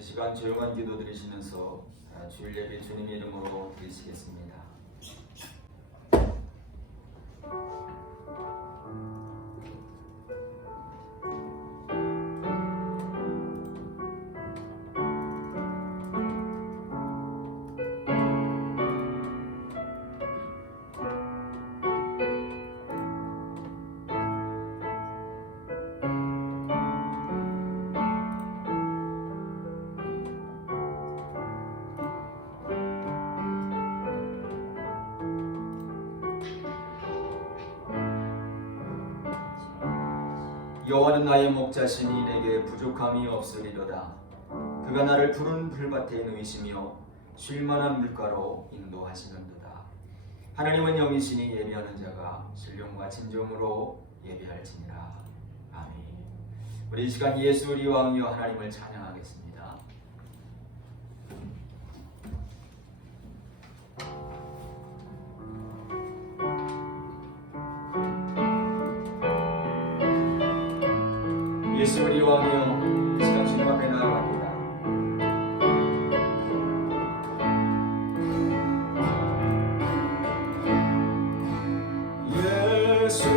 이 시간 조용한 기도 드리시면서 주일 예배 주님의 이름으로 드리시겠습니다. 여호와는 나의 목자시니 내게 부족함이 없으리로다. 그가 나를 푸른 풀밭에 누이시며 쉴만한 물가로 인도하시는도다. 하나님은 영이시니 예비하는 자가 신령과 진정으로 예비할지니라. 아멘. 우리 이 시간 예수 우리 왕이여 하나님을 찬양하겠습니다. 예수 우리 왕이여 이 시간 주님 앞에 나아갑니다. 예수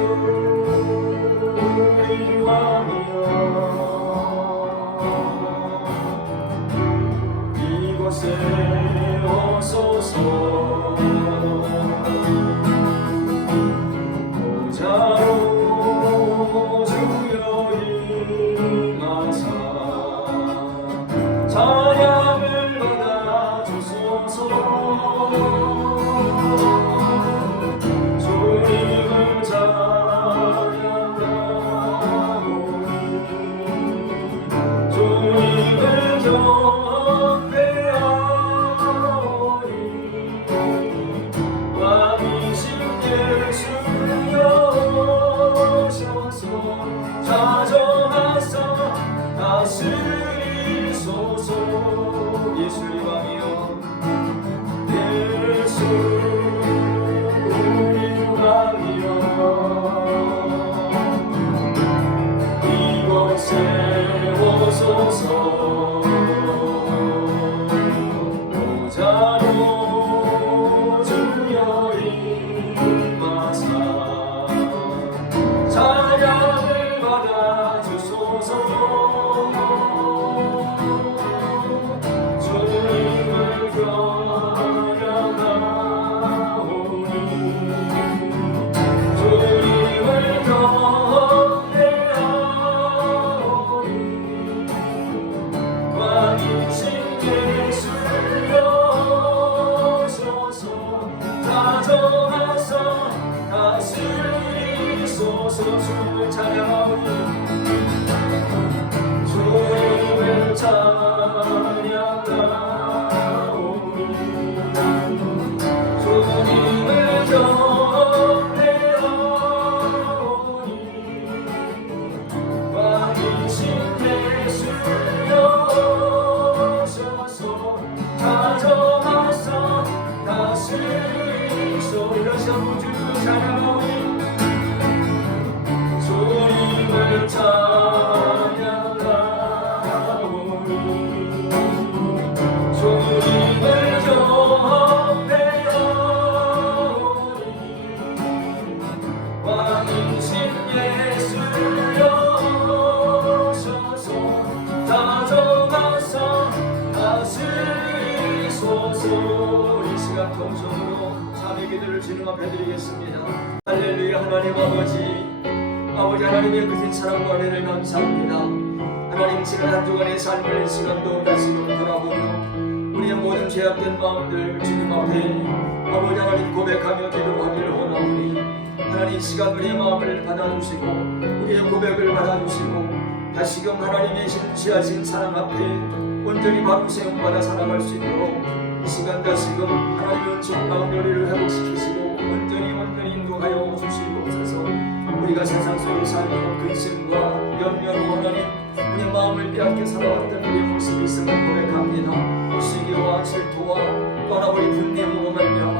우리 왕이여 이곳에 오소서. 보좌로 주여 임하사 찬양을 받아 주소서. 주님을 찬양하오니 주님을 경배하오니 왕이신 예수여 오셔서 자정하사 다스리소서. 예수의 왕이여 예수 우리 왕이여 이곳에 오소서. 보좌로 주여 임하사 찬양을 받아 주소서. 주님을 경배하오니 주님을 경배하오니 왕이신 예수여 오소서. 다정하사 다스리소서. 주님을 찬양하오니 주님을 찬양하오니 주님을 경배하오니 왕이신 예수여 오셔서 다정하사 다스리소서. 다시 한번 주님을 찬양하오니 주님을 찬양하오니 주님을 경배하오니 왕이신 예수여 오셔서 다정하사 다스리소서. 이 시간 통성으로 자매 기도를 주님 앞에 드리겠습니다. 할렐루야. 하나님 아버지 하나님의 크신 사랑과 은혜를 감사합니다. 하나님 지난 한 주간의 삶을 시간도 다시금 돌아보며 우리의 모든 죄악된 마음들 주님 앞에 아버지 하나님 고백하며 기도하기를 원하오니 하나님 이 시간 우리의 마음을 받아주시고 우리의 고백을 받아주시고 다시금 하나님의 신취하신 사랑 앞에 온전히 바로 세움받아 살아갈 수 있도록 이 시간 다시금 하나님의 은총 가운데 우리를 회복시키시고 온전히 인도하여 주시옵소서. 우리가 세상 속에 살며 근심과 연면으로 하나님 우리 마음을 빼앗겨 살아왔던 우리의 모습이 있음을 고백합니다. 시기와 질투와 떠나버린 분노로 말미암아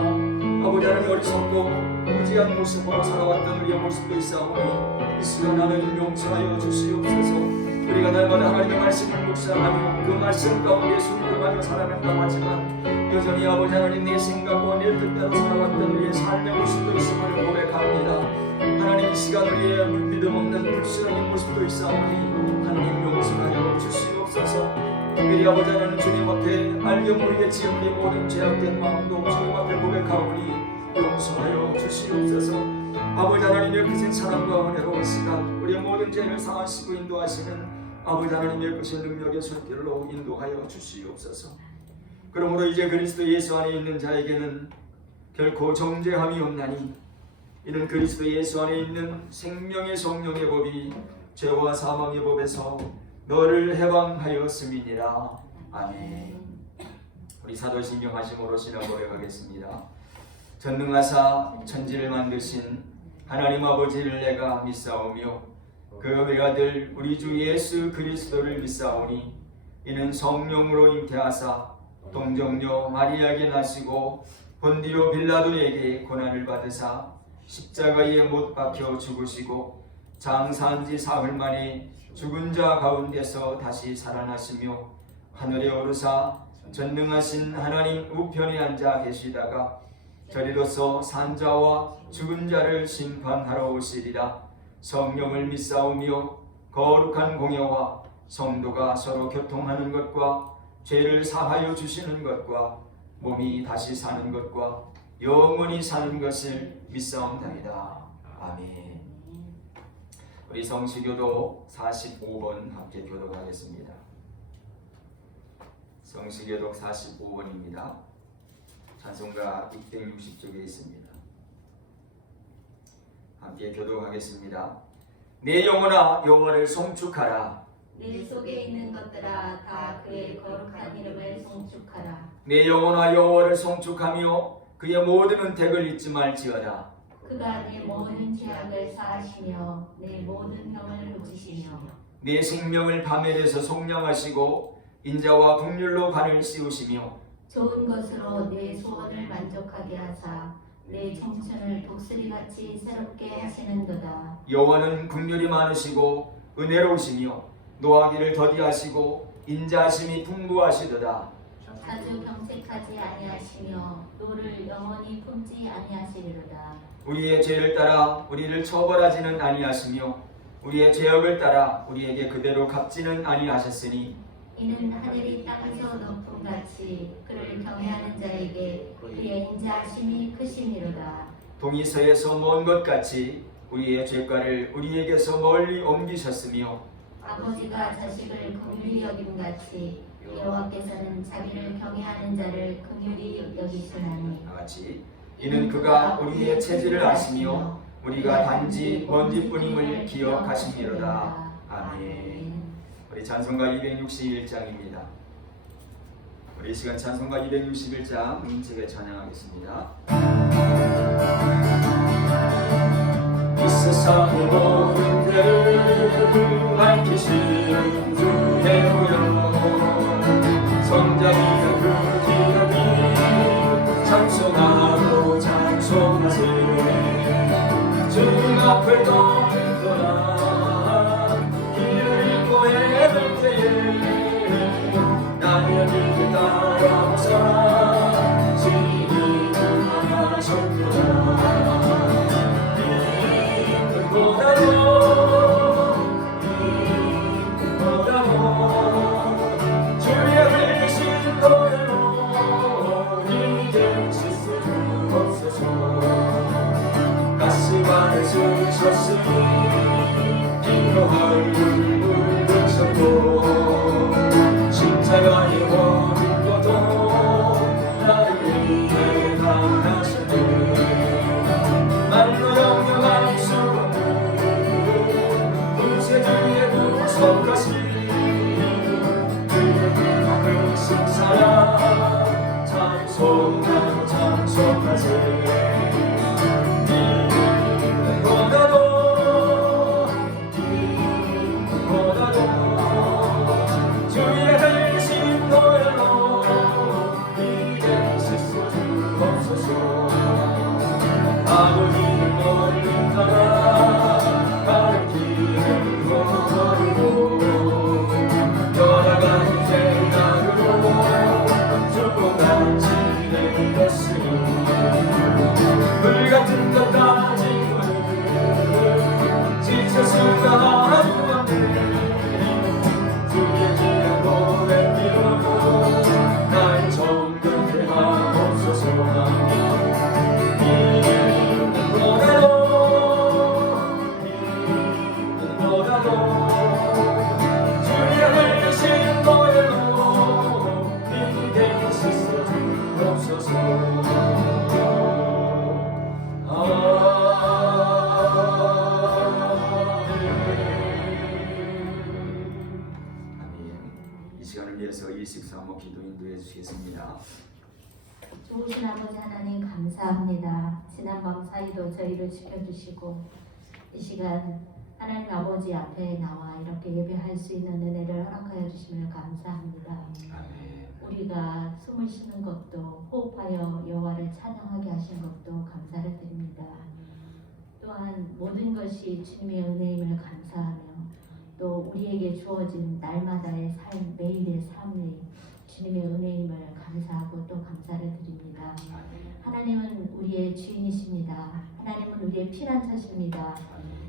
아버지 하나님 어리석고 무지한 모습으로 살아왔던 우리의 모습도 있사오니 이 시간 하나님 용서하여 주시옵소서. 우리가 날마다 하나님의 말씀을 묵상하며 그 말씀 가운데 순종하며 살아간다고 하지만 여전히 아버지 하나님 내 생각과 내 뜻대로 살아갔던 우리의 삶의 모습도 있음을 고백합니다. 하나님 이 시간 우리의 믿음 없는 불순한 모습도 있사오니 하나님 용서하여 주시옵소서. 특별히 아버지 하나님 주님 앞에 알게 모르게 지은 우리 모든 죄악된 마음도 주님 앞에 고백하오니 용서하여 주시옵소서. 아버지 하나님의 크신 사랑과 은혜로운 시간 우리의 모든 죄를 사하시고 인도하시는 아버지 하나님의 크신 능력의 손길로 인도하여 주시옵소서. 그러므로 이제 그리스도 예수 안에 있는 자에게는 결코 정죄함이 없나니 이는 그리스도 예수 안에 있는 생명의 성령의 법이 죄와 사망의 법에서 너를 해방하였음이니라. 아멘. 우리 사도신경 하심으로 신앙 고백하겠습니다. 전능하사 천지를 만드신 하나님 아버지를 내가 믿사오며 그 외아들 우리 주 예수 그리스도를 믿사오니 이는 성령으로 잉태하사 동정녀 마리아에게 나시고 본디오 빌라도에게 고난을 받으사 십자가에 못 박혀 죽으시고 장사한 지 사흘 만에 죽은 자 가운데서 다시 살아나시며 하늘에 오르사 전능하신 하나님 우편에 앉아 계시다가 저리로서 산자와 죽은 자를 심판하러 오시리라. 성령을 믿사오며 거룩한 공예와 성도가 서로 교통하는 것과 죄를 사하여 주시는 것과 몸이 다시 사는 것과 영원히 사는 것을 믿사옵나이다. 아멘. 우리 성시교도 45번 함께 교독하겠습니다. 성시교독 45번입니다. 찬송가 660쪽에 있습니다. 함께 교독하겠습니다. 내 영혼아 여호와를 송축하라. 내 속에 있는 것들아 다 그의 거룩한 이름을 송축하라. 내 영혼아 여호와를 송축하며 그의 모든 은택을 잊지 말지어다. 그가 내 모든 죄악을 사하시며 내 모든 병을 고치시며 내 생명을 밤에 대서 속량하시고 인자와 긍휼로 발을 씌우시며 좋은 것으로 내 소원을 만족하게 하사 내 청춘을 독수리같이 새롭게 하시는도다. 여호와는 긍휼이 많으시고 은혜로우시며 노하기를 더디하시고 인자하심이 풍부하시도다. 자주 병책하지 아니하시며 노를 영원히 품지 아니하시리로다. 우리의 죄를 따라 우리를 처벌하지는 아니하시며 우리의 죄악을 따라 우리에게 그대로 갚지는 아니하셨으니 이는 하늘이 땅에서 높음같이 그를 경외하는 자에게 그의 인자하심이 크심이로다. 동이 서에서 먼 것 같이 우리의 죄가를 우리에게서 멀리 옮기셨으며 아버지가 자식을 긍휼히 여김같이 여호와께서는 자기를 경외하는 자를 긍휼히 여기시나니 같이 이는 그가 우리의 체질을 아시며 우리가 단지 먼지뿐임을 기억하심이로다. 아멘. 우리 찬송가 261장입니다. 우리 이 시간 찬송가 261장 문책에 찬양하겠습니다. 이 세상의 모든 죄를 밝히시는 주의 오영 성자이여 그 기업이 찬송하고 찬송하세. 주님 앞을 떠나 길을 잃고 헤맬 때에 나의 길을 따라오사 주님이 등하셨구나. 가시관을 쓰셨으니 이로 얼굴을 물으셨고 십자가의 모든 것도 나를 위해 당하셨네. 말로 영영할 수 없는 구세주의 구속하신 그의 그만큼 승사야 찬송하고 찬송하세. 아버지를 멀리 따라 가는 길을 걸고 시간을 위해서 이 식사모 기도 인도해 주시겠습니다. 좋으신 아버지 하나님 감사합니다. 지난밤 사이도 저희를 지켜주시고 이 시간 하나님 아버지 앞에 나와 이렇게 예배할 수 있는 은혜를 허락하여 주심을 감사합니다. 아멘. 우리가 숨을 쉬는 것도 호흡하여 여호와를 찬양하게 하신 것도 감사를 드립니다. 또한 모든 것이 주님의 은혜임을 감사하며 또 우리에게 주어진 날마다의 삶, 매일의 삶이 주님의 은혜임을 감사하고 또 감사를 드립니다. 하나님은 우리의 주인이십니다. 하나님은 우리의 피난처십니다.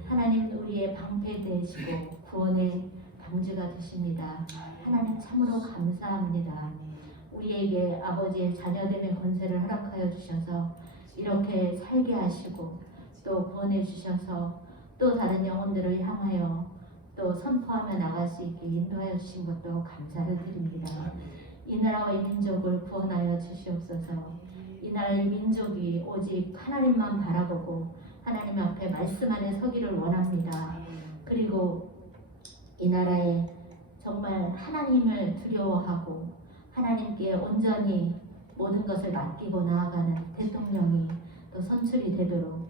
하나님은 우리의 방패 되시고 구원의 방주가 되십니다. 하나님 참으로 감사합니다. 우리에게 아버지의 자녀됨의 권세를 허락하여 주셔서 이렇게 살게 하시고 또 구원해 주셔서 또 다른 영혼들을 향하여 또 선포하며 나갈 수 있게 인도하여 주신 것도 감사를 드립니다. 이 나라와 이 민족을 구원하여 주시옵소서. 이 나라 이 민족이 오직 하나님만 바라보고 하나님 앞에 말씀 안에 서기를 원합니다. 그리고 이 나라에 정말 하나님을 두려워하고 하나님께 온전히 모든 것을 맡기고 나아가는 대통령이 또 선출이 되도록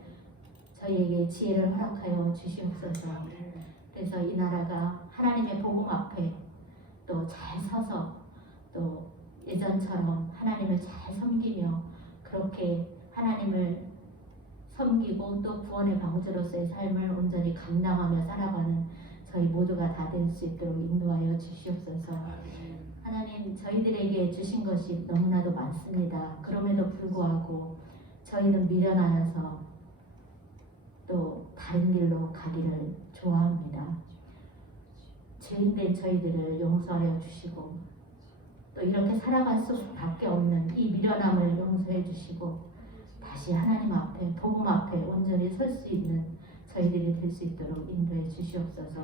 저희에게 지혜를 허락하여 주시옵소서. 그래서 이 나라가 하나님의 복음 앞에 또 잘 서서 또 예전처럼 하나님을 잘 섬기며 그렇게 하나님을 섬기고 또 구원의 방주로서의 삶을 온전히 감당하며 살아가는 저희 모두가 다 될 수 있도록 인도하여 주시옵소서. 하나님 저희들에게 주신 것이 너무나도 많습니다. 그럼에도 불구하고 저희는 미련하여서 또 다른 길로 가기를 좋아합니다. 죄인된 저희들을 용서하여 주시고 또 이렇게 살아갈 수밖에 없는 이 미련함을 용서해 주시고 다시 하나님 앞에 복음 앞에 온전히 설 수 있는 저희들이 될 수 있도록 인도해 주시옵소서.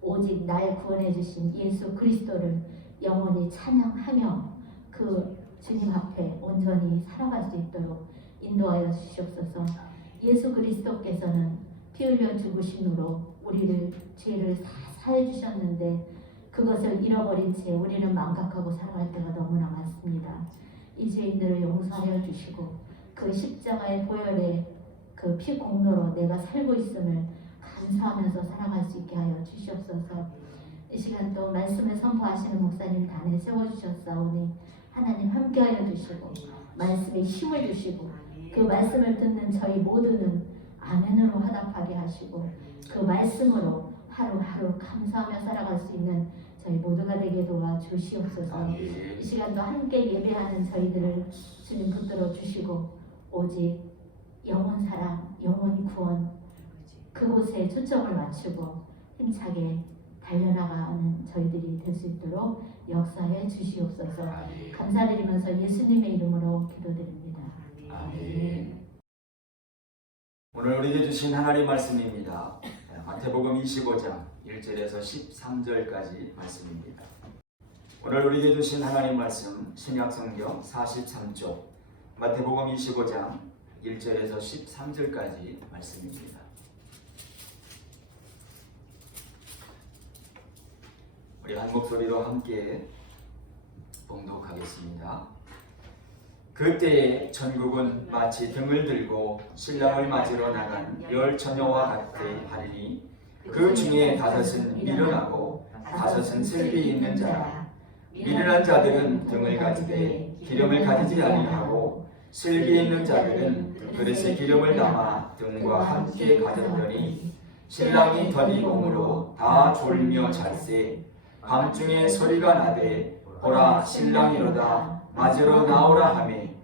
오직 나의 구원해 주신 예수 그리스도를 영원히 찬양하며 그 주님 앞에 온전히 살아갈 수 있도록 인도하여 주시옵소서. 예수 그리스도께서는 피 흘려 죽으심으로 우리를 죄를 다 사해 주셨는데 그것을 잃어버린 채 우리는 망각하고 살아갈 때가 너무나 많습니다. 이 죄인들을 용서하여 주시고 그 십자가의 보혈의 그 피 공로로 내가 살고 있음을 감사하면서 살아갈 수 있게 하여 주시옵소서. 이 시간 또 말씀을 선포하시는 목사님 단에 세워주셨사오니 하나님 함께하여 주시고 말씀에 힘을 주시고 그 말씀을 듣는 저희 모두는 아멘으로 화답하게 하시고 그 말씀으로 하루하루 감사하며 살아갈 수 있는 저희 모두가 되게 도와 주시옵소서. 이 시간도 함께 예배하는 저희들을 주님 붙들어 주시고 오직 영혼 사랑, 영혼 구원 그곳에 초점을 맞추고 힘차게 달려나가는 저희들이 될 수 있도록 역사해 주시옵소서. 감사드리면서 예수님의 이름으로 기도드립니다. 아멘. 오늘 우리에게 주신 하나님 말씀입니다. 마태복음 25장 1절에서 13절까지 말씀입니다. 오늘 우리에게 주신 하나님 말씀 신약성경 43쪽 마태복음 25장 1절에서 13절까지 말씀입니다. 우리 한 목소리로 함께 봉독하겠습니다. 그때에 천국은 마치 등을 들고 신랑을 맞으러 나간 열 처녀와 같이 하리니 그 중에 5은 미련하고 5은 슬기 있는 자라. 미련한 자들은 등을 가지되 기름을 가지지 아니하고 슬기 있는 자들은 그릇에 기름을 담아 등과 함께 가졌더니 신랑이 더디공으로 다 졸며 잘세. 밤중에 소리가 나되 보라 신랑이로다 맞으러 나오라 하매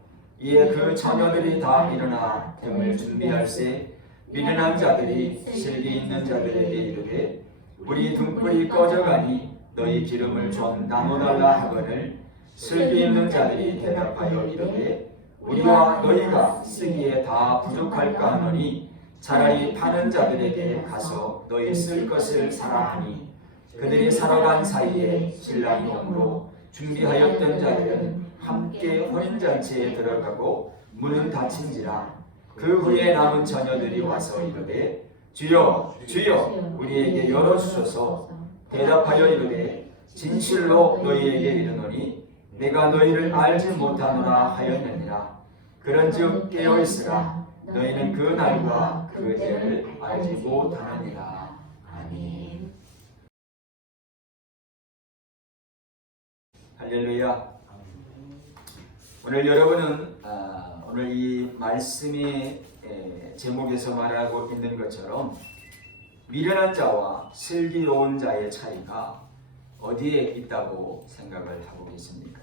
이에 그 처녀들이 다 일어나 등을 준비할세. 미련한 자들이 슬기 있는 자들에게 이르되 우리 등불이 꺼져가니 너희 기름을 좀 나눠달라 하거늘 슬기 있는 자들이 대답하여 이르되 우리와 너희가 쓰기에 다 부족할까 하노니 차라리 파는 자들에게 가서 너희 쓸 것을 사라 하니 그들이 살아간 사이에 신랑이 오므로 준비하였던 자들은 함께 혼인잔치에 들어가고 문은 닫힌지라. 그 후에 남은 처녀들이 와서 이르되 주여 주여 우리에게 열어주소서. 대답하여 이르되 진실로 너희에게 이르노니 내가 너희를 알지 못하노라 하였느니라. 그런즉 깨어있으라. 너희는 그 날과 그 때를 알지 못하느니라. 아멘. 할렐루야. 오늘 여러분은 오늘 이 말씀의 제목에서 말하고 있는 것처럼 미련한 자와 슬기로운 자의 차이가 어디에 있다고 생각을 하고 계십니까?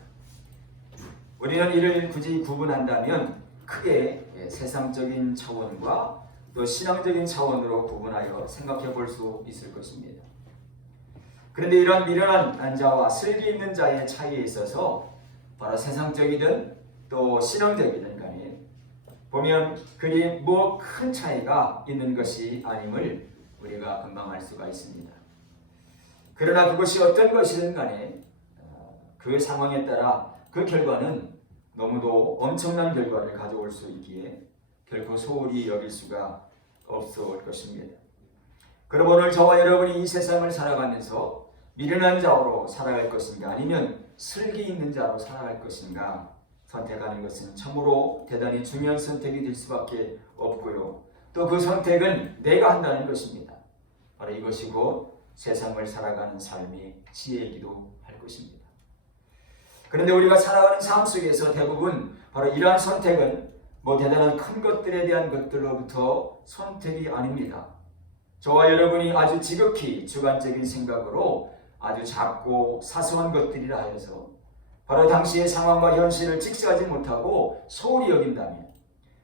우리는 이를 굳이 구분한다면 크게 세상적인 차원과 또 신앙적인 차원으로 구분하여 생각해 볼 수 있을 것입니다. 그런데 이런 미련한 자와 슬기 있는 자의 차이에 있어서 바로 세상적이든 또 신앙적이든 간에 보면 그리 뭐 큰 차이가 있는 것이 아님을 우리가 금방 알 수가 있습니다. 그러나 그것이 어떤 것이든 간에 그 상황에 따라 그 결과는 너무도 엄청난 결과를 가져올 수 있기에 결코 소홀히 여길 수가 없을 것입니다. 그럼 오늘 저와 여러분이 이 세상을 살아가면서 미련한 자로 살아갈 것인가 아니면 슬기 있는 자로 살아갈 것인가 선택하는 것은 참으로 대단히 중요한 선택이 될 수밖에 없고요. 또 그 선택은 내가 한다는 것입니다. 바로 이것이 곧 세상을 살아가는 삶의 지혜이기도 할 것입니다. 그런데 우리가 살아가는 삶 속에서 대부분 바로 이러한 선택은 뭐 대단한 큰 것들에 대한 것들로부터 선택이 아닙니다. 저와 여러분이 아주 지극히 주관적인 생각으로 아주 작고 사소한 것들이라 하여서 바로 당시의 상황과 현실을 직시하지 못하고 소홀히 여긴다면,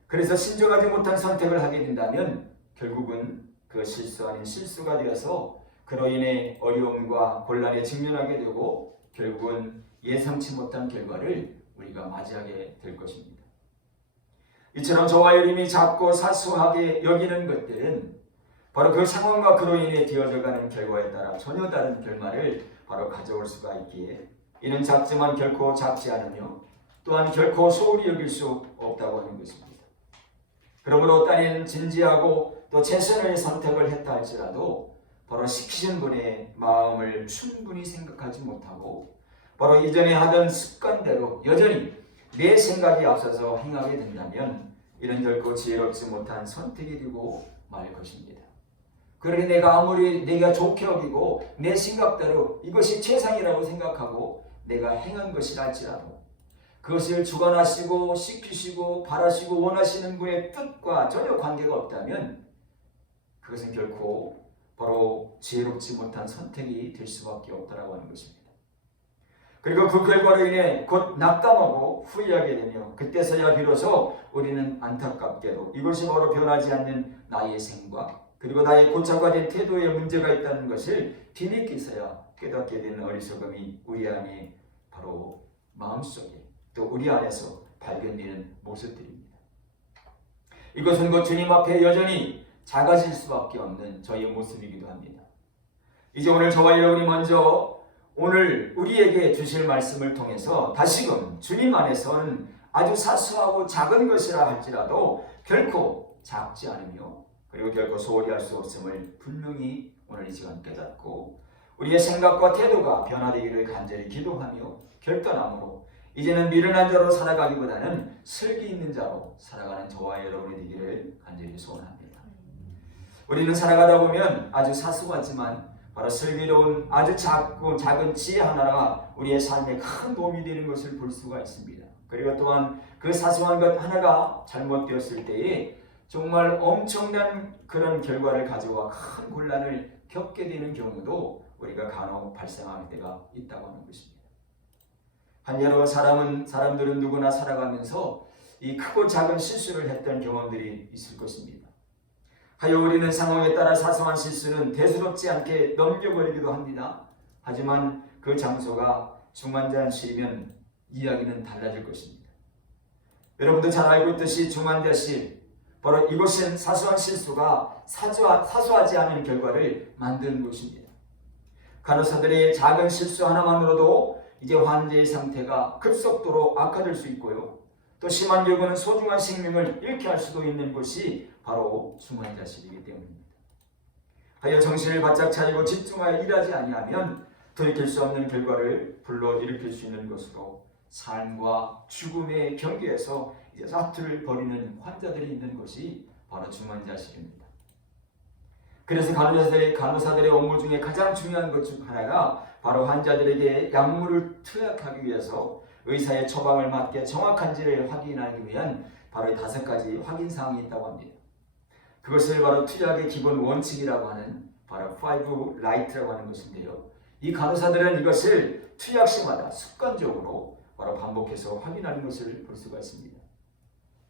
그래서 신중하지 못한 선택을 하게 된다면 결국은 그 실수 아닌 실수가 되어서 그로 인해 어려움과 곤란에 직면하게 되고 결국은 예상치 못한 결과를 우리가 맞이하게 될 것입니다. 이처럼 저와 여러분이 작고 사소하게 여기는 것들은 바로 그 상황과 그로 인해 되어져가는 결과에 따라 전혀 다른 결말을 바로 가져올 수가 있기에 이는 작지만 결코 작지 않으며 또한 결코 소홀히 여길 수 없다고 하는 것입니다. 그러므로 따님 진지하고 또 최선의 선택을 했다 할지라도 바로 시키신 분의 마음을 충분히 생각하지 못하고 바로 이전에 하던 습관대로 여전히 내 생각이 앞서서 행하게 된다면 이는 결코 지혜롭지 못한 선택이 되고 말 것입니다. 그러니 내가 좋게 여기고 내 생각대로 이것이 최상이라고 생각하고 내가 행한 것이라 할지라도 그것을 주관하시고 시키시고 바라시고 원하시는 분의 뜻과 전혀 관계가 없다면 그것은 결코 바로 지혜롭지 못한 선택이 될 수밖에 없다라고 하는 것입니다. 그리고 그 결과로 인해 곧 낙담하고 후회하게 되며 그때서야 비로소 우리는 안타깝게도 이것이 바로 변하지 않는 나의 생각 그리고 나의 고착화된 태도에 문제가 있다는 것을 뒤늦게서야 깨닫게 되는 어리석음이 우리 안에 바로 마음속에 또 우리 안에서 발견되는 모습들입니다. 이것은 곧 주님 앞에 여전히 작아질 수밖에 없는 저희의 모습이기도 합니다. 이제 오늘 저와 여러분이 먼저 오늘 우리에게 주실 말씀을 통해서 다시금 주님 안에서는 아주 사소하고 작은 것이라 할지라도 결코 작지 않으며 그리고 결코 소홀히 할 수 없음을 분명히 오늘 이 시간 깨닫고 우리의 생각과 태도가 변화되기를 간절히 기도하며 결단함으로 이제는 미련한 자로 살아가기보다는 슬기 있는 자로 살아가는 저와 여러분이 되기를 간절히 소원합니다. 우리는 살아가다 보면 아주 사소하지만 바로 슬기로운 아주 작은 지혜 하나가 우리의 삶에 큰 도움이 되는 것을 볼 수가 있습니다. 그리고 또한 그 사소한 것 하나가 잘못되었을 때에 정말 엄청난 그런 결과를 가져와 큰 곤란을 겪게 되는 경우도 우리가 간혹 발생할 때가 있다고 하는 것입니다. 한여러 사람들은 누구나 살아가면서 이 크고 작은 실수를 했던 경험들이 있을 것입니다. 하여 우리는 상황에 따라 사소한 실수는 대수롭지 않게 넘겨버리기도 합니다. 하지만 그 장소가 중환자실이면 이야기는 달라질 것입니다. 여러분도 잘 알고 있듯이 중환자실, 바로 이곳은 사소한 실수가 사소하지 않은 결과를 만드는 곳입니다. 간호사들의 작은 실수 하나만으로도 이제 환자의 상태가 급속도로 악화될 수 있고요. 또 심한 경우는 소중한 생명을 잃게 할 수도 있는 곳이 바로 중환자실이기 때문입니다. 하여 정신을 바짝 차리고 집중하여 일하지 아니하면 돌이킬 수 없는 결과를 불러일으킬 수 있는 것으로 삶과 죽음의 경계에서 이제 사투를 벌이는 환자들이 있는 것이 바로 중환자실입니다. 그래서 간호사들의 업무 중에 가장 중요한 것 중 하나가 바로 환자들에게 약물을 투약하기 위해서 의사의 처방을 맞게 정확한지를 확인하기 위한 바로 5가지 확인사항이 있다고 합니다. 그것을 바로 투약의 기본 원칙이라고 하는 바로 5 라이트라고 하는 것인데요. 이 간호사들은 이것을 투약 시마다 습관적으로 바로 반복해서 확인하는 것을 볼 수가 있습니다.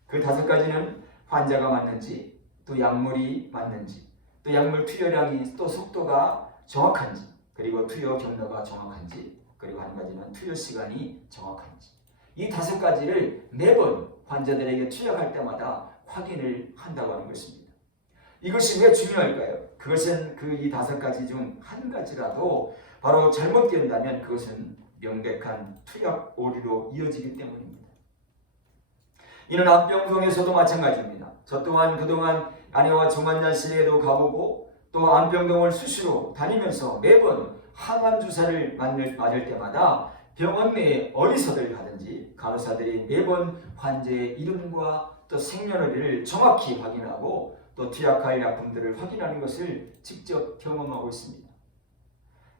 그 5가지는 환자가 맞는지, 또 약물이 맞는지, 또 약물 투여량이 또 속도가 정확한지, 그리고 투여 경로가 정확한지, 그리고 한 가지는 투여 시간이 정확한지, 이 5가지를 매번 환자들에게 투약할 때마다 확인을 한다고 하는 것입니다. 이것이 왜 중요할까요? 그것은 그 이 5가지 중 한 가지라도 바로 잘못된다면 그것은 명백한 투약 오류로 이어지기 때문입니다. 이는 안병동에서도 마찬가지입니다. 저 또한 그동안 아내와 중환자실에도 가보고 또 안병동을 수시로 다니면서 매번 항암 주사를 맞을 때마다 병원 내에 어디서들 하든지 간호사들이 매번 환자의 이름과 또 생년월일을 정확히 확인하고 또 투약할 약품들을 확인하는 것을 직접 경험하고 있습니다.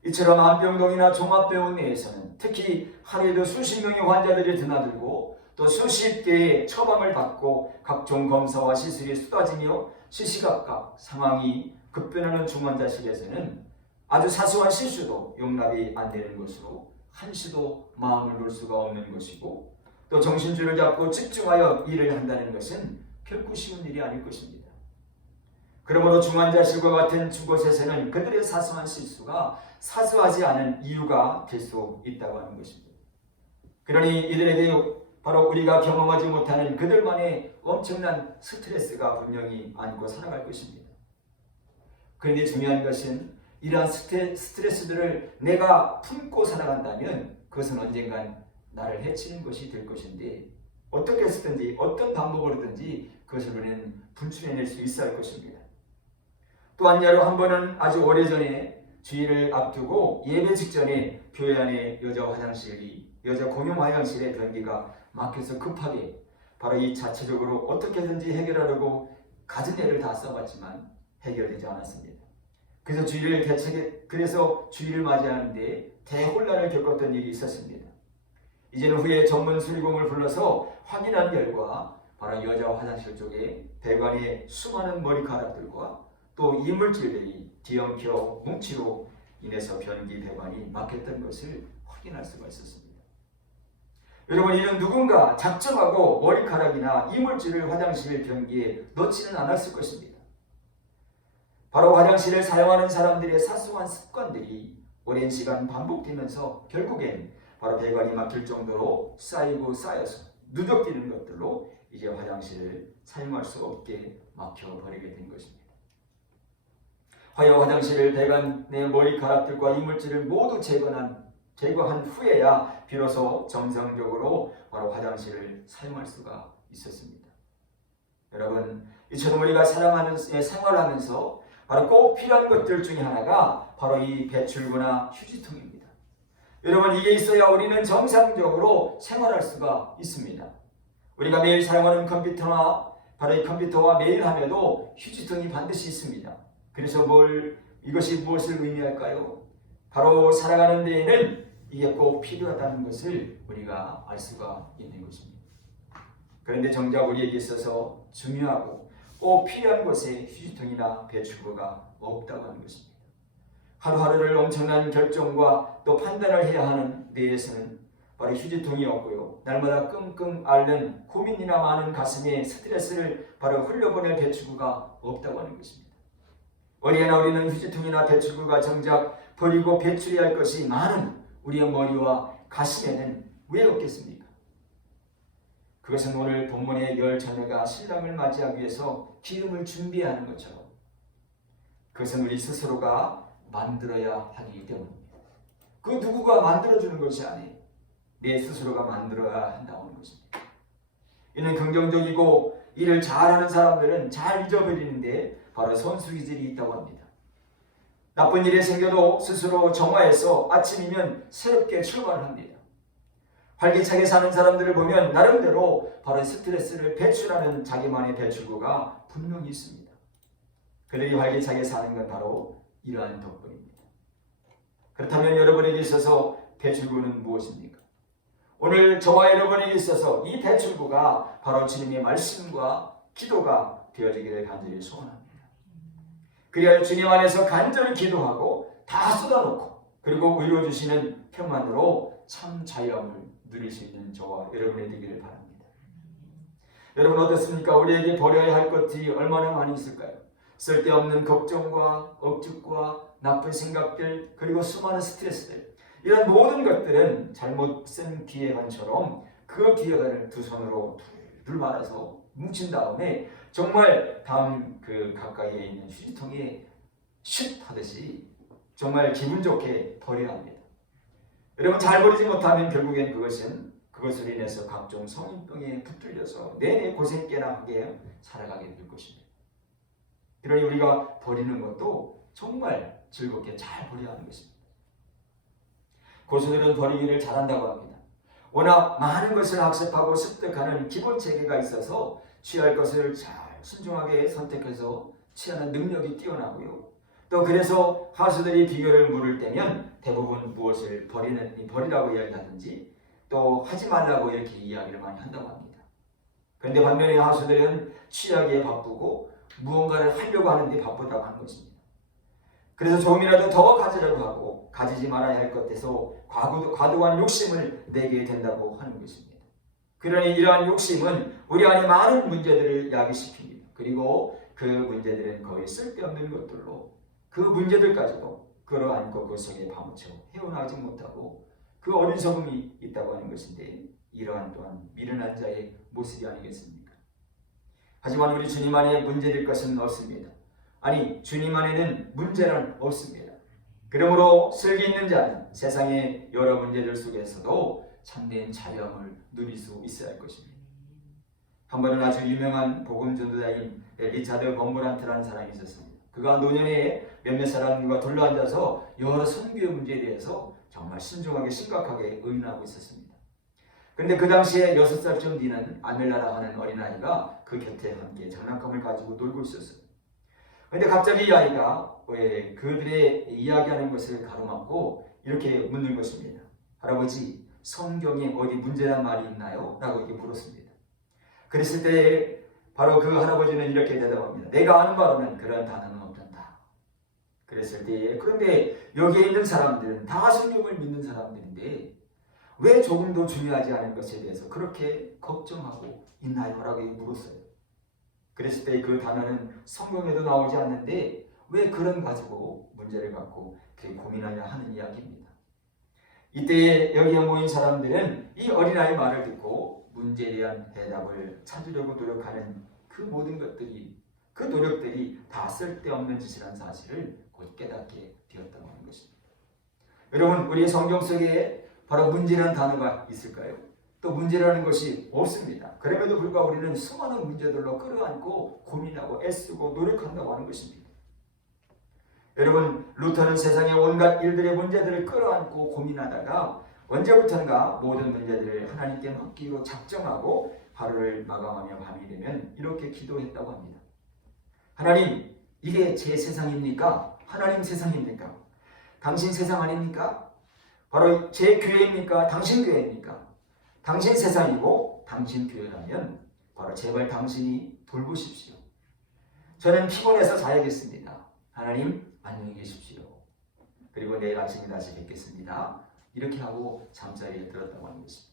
이처럼 안병동이나 종합병원 내에서는 특히 하루에도 수십 명의 환자들이 드나들고 또 수십 개의 처방을 받고 각종 검사와 시술이 쏟아지며 시시각각 상황이 급변하는 중환자실에서는 아주 사소한 실수도 용납이 안 되는 것으로 한시도 마음을 놓을 수가 없는 것이고, 또 정신줄을 잡고 집중하여 일을 한다는 것은 결코 쉬운 일이 아닐 것입니다. 그러므로 중환자실과 같은 곳에서는 그들의 사소한 실수가 사소하지 않은 이유가 될 수 있다고 하는 것입니다. 그러니 이들에게 바로 우리가 경험하지 못하는 그들만의 엄청난 스트레스가 분명히 안고 살아갈 것입니다. 그런데 중요한 것은 이러한 스트레스들을 내가 품고 살아간다면 그것은 언젠간 나를 해치는 것이 될 것인데, 어떻게 해서든지 어떤 방법으로든지 그것을 우리는 분출해낼 수 있어야 할 것입니다. 또한 여러 한 번은 아주 오래전에 주일을 앞두고 예배 직전에 교회 안에 여자 공용 화장실의 변기가 막혀서 급하게 바로 이 자체적으로 어떻게든지 해결하려고 갖은 애를 다 써봤지만 해결되지 않았습니다. 그래서 주일을 맞이하는데 대혼란을 겪었던 일이 있었습니다. 이제는 후에 전문 수리공을 불러서 확인한 결과 바로 여자 화장실 쪽에 배관에 수많은 머리카락들과 또 이물질들이 뒤엉켜 뭉치로 인해서 변기 배관이 막혔던 것을 확인할 수가 있었습니다. 여러분, 이는 누군가 작정하고 머리카락이나 이물질을 화장실 변기에 넣지는 않았을 것입니다. 바로 화장실을 사용하는 사람들의 사소한 습관들이 오랜 시간 반복되면서 결국엔 바로 배관이 막힐 정도로 쌓여서 누적되는 것들로 이제 화장실을 사용할 수 없게 막혀버리게 된 것입니다. 화장실을 배관 내 머리카락들과 이물질을 모두 제거한 후에야 비로소 정상적으로 바로 화장실을 사용할 수가 있었습니다. 여러분, 이처럼 우리가 생활하면서 바로 꼭 필요한 것들 중에 하나가 바로 이 배출구나 휴지통입니다. 여러분, 이게 있어야 우리는 정상적으로 생활할 수가 있습니다. 우리가 매일 사용하는 바로 이 컴퓨터와 메일함에도 휴지통이 반드시 있습니다. 그래서 이것이 무엇을 의미할까요? 바로 살아가는 데에는 이게 꼭 필요하다는 것을 우리가 알 수가 있는 것입니다. 그런데 정작 우리에게 있어서 중요하고 꼭 필요한 곳에 휴지통이나 배출구가 없다고 하는 것입니다. 하루하루를 엄청난 결정과 또 판단을 해야 하는 데에서는 바로 휴지통이 없고요, 날마다 끙끙 앓는 고민이나 많은 가슴에 스트레스를 바로 흘려보낼 배출구가 없다고 하는 것입니다. 어디에나 우리는 휴지통이나 배출구가 정작 버리고 배출해야 할 것이 많은 우리의 머리와 가슴에는 왜 없겠습니까? 그것은 오늘 본문의 열 자녀가 신랑을 맞이하기 위해서 기름을 준비하는 것처럼 그것은 우리 스스로가 만들어야 하기 때문입니다. 그 누구가 만들어주는 것이 아니에요. 내 스스로가 만들어야 한다는 것입니다. 이는 긍정적이고 일을 잘하는 사람들은 잘 잊어버리는데 바로 선수 기질이 있다고 합니다. 나쁜 일이 생겨도 스스로 정화해서 아침이면 새롭게 출발을 합니다. 활기차게 사는 사람들을 보면 나름대로 바로 스트레스를 배출하는 자기만의 배출구가 분명히 있습니다. 그들이 활기차게 사는 건 바로 이러한 덕분입니다. 그렇다면 여러분에게 있어서 배출구는 무엇입니까? 오늘 저와 여러분에게 있어서 이 배출구가 바로 주님의 말씀과 기도가 되어지기를 간절히 소원합니다. 그리하여 주님 안에서 간절히 기도하고 다 쏟아놓고 그리고 의로주시는 평안으로 참 자유함을 누릴 수 있는 저와 여러분이 되기를 바랍니다. 여러분 어떻습니까? 우리에게 버려야 할 것들이 얼마나 많이 있을까요? 쓸데없는 걱정과 억측과 나쁜 생각들 그리고 수많은 스트레스들, 이런 모든 것들은 잘못 쓴 기획안처럼 그 기획안을 두 손으로 둘 말아서 뭉친 다음에 정말 다음 그 가까이에 있는 휴지통에 슛 하듯이 정말 기분 좋게 버려야 합니다. 여러분 잘 버리지 못하면 결국엔 그것으로 인해서 각종 성인병에 붙들려서 내내 고생깨나 하게 살아가게 될 것입니다. 그러니 우리가 버리는 것도 정말 즐겁게 잘 버려야 하는 것입니다. 고수들은 버리기를 잘한다고 합니다. 워낙 많은 것을 학습하고 습득하는 기본 체계가 있어서 취할 것을 잘 신중하게 선택해서 취하는 능력이 뛰어나고요. 또 그래서 하수들이 비결을 물을 때면 대부분 무엇을 버리라고 이야기하든지 또 하지 말라고 이렇게 이야기를 많이 한다고 합니다. 그런데 반면에 하수들은 취하기에 바쁘고 무언가를 하려고 하는데 바쁘다고 하는 것입니다. 그래서 조금이라도 더 가지려고 하고 가지지 말아야 할 것에서 과도한 욕심을 내게 된다고 하는 것입니다. 그러니 이러한 욕심은 우리 안에 많은 문제들을 야기시킵니다. 그리고 그 문제들은 거의 쓸데없는 것들로 그 문제들까지도 끌어안고 그 속에 파묻혀 헤어나지 못하고 그 어리석음이 있다고 하는 것인데 이러한 또한 미련한 자의 모습이 아니겠습니까? 하지만 우리 주님 안에 문제될 것은 없습니다. 아니 주님 안에는 문제는 없습니다. 그러므로 슬기 있는 자는 세상의 여러 문제들 속에서도 참된 자유함을 누릴 수 있어야 할 것입니다. 한 번은 아주 유명한 복음 전도자인 리차드 범브란트라는 사람이 있었습니다. 그가 노년에 몇몇 사람과 둘러앉아서 여러 선교 문제에 대해서 정말 신중하게 심각하게 의논하고 있었습니다. 그런데 그 당시에 6살쯤 되는 아멜라라 하는 어린아이가 그 곁에 함께 장난감을 가지고 놀고 있었어요. 그런데 갑자기 이 아이가 왜 그들의 이야기하는 것을 가로막고 이렇게 묻는 것입니다. 할아버지, 성경에 어디 문제란 말이 있나요? 라고 이렇게 물었습니다. 그랬을 때 바로 그 할아버지는 이렇게 대답합니다. 내가 아는 바로는 그런 단어는 없단다. 그랬을 때 그런데 여기에 있는 사람들은 다 성경을 믿는 사람들인데 왜 조금도 중요하지 않은 것에 대해서 그렇게 걱정하고 있나요? 라고 물었어요. 그랬을 때 그 단어는 성경에도 나오지 않는데 왜 그런 가지고 문제를 갖고 그렇게 고민하냐 하는 이야기입니다. 이때 여기에 모인 사람들은 이 어린아이 말을 듣고 문제에 대한 대답을 찾으려고 노력하는 그 모든 것들이 그 노력들이 다 쓸데없는 짓이라는 사실을 곧 깨닫게 되었다고 하는 것입니다. 여러분 우리의 성경 속에 바로 문제라는 단어가 있을까요? 또 문제라는 것이 없습니다. 그럼에도 불구하고 우리는 수많은 문제들로 끌어안고 고민하고 애쓰고 노력한다고 하는 것입니다. 여러분 루터는 세상의 온갖 일들의 문제들을 끌어안고 고민하다가 언제부턴가 모든 문제들을 하나님께 맡기로 작정하고 하루를 마감하며 밤이 되면 이렇게 기도했다고 합니다. 하나님, 이게 제 세상입니까? 하나님 세상입니까? 당신 세상 아닙니까? 바로 제 교회입니까? 당신 교회입니까? 당신 세상이고 당신 교회라면 바로 제발 당신이 돌보십시오. 저는 피곤해서 자야겠습니다. 하나님 안녕히 계십시오. 그리고 내일 아침에 다시 뵙겠습니다. 이렇게 하고 잠자리에 들었다고 하는 것입니다.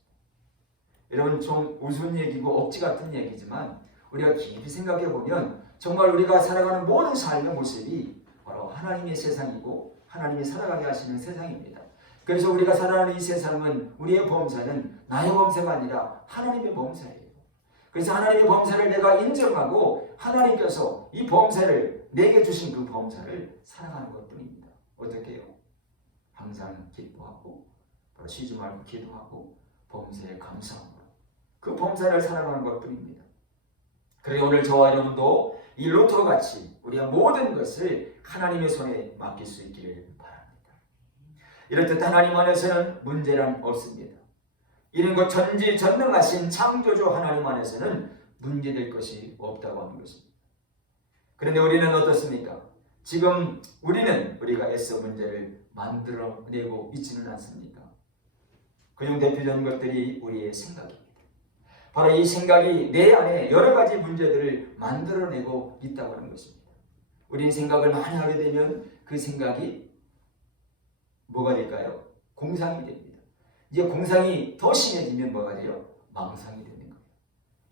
여러분 좀 우스운 얘기고 억지 같은 얘기지만 우리가 깊이 생각해 보면 정말 우리가 살아가는 모든 삶의 모습이 바로 하나님의 세상이고 하나님이 살아가게 하시는 세상입니다. 그래서 우리가 살아가는 이 세상은 우리의 범사는 나의 범사가 아니라 하나님의 범사예요. 그래서 하나님의 범사를 내가 인정하고 하나님께서 이 범사를 내게 주신 그 범사를 살아가는 것뿐입니다. 어떻게 해요? 항상 기뻐하고 바로 쉬지 말고 기도하고 범사에 감사함으로 그 범사를 살아가는 것뿐입니다. 그래 오늘 저와 여러분도 이 로또같이 우리가 모든 것을 하나님의 손에 맡길 수 있기를 바랍니다. 이렇듯 하나님 안에서는 문제란 없습니다. 이런 것 전지전능하신 창조주 하나님 안에서는 문제될 것이 없다고 하는 것입니다. 그런데 우리는 어떻습니까? 지금 우리가 애써 문제를 만들어내고 있지는 않습니까? 그중 대표적인 것들이 우리의 생각입니다. 바로 이 생각이 내 안에 여러 가지 문제들을 만들어내고 있다고 하는 것입니다. 우리는 생각을 많이 하게 되면 그 생각이 뭐가 될까요? 공상이 됩니다. 이제 공상이 더 심해지면 뭐가 돼요? 망상이 되는 거예요.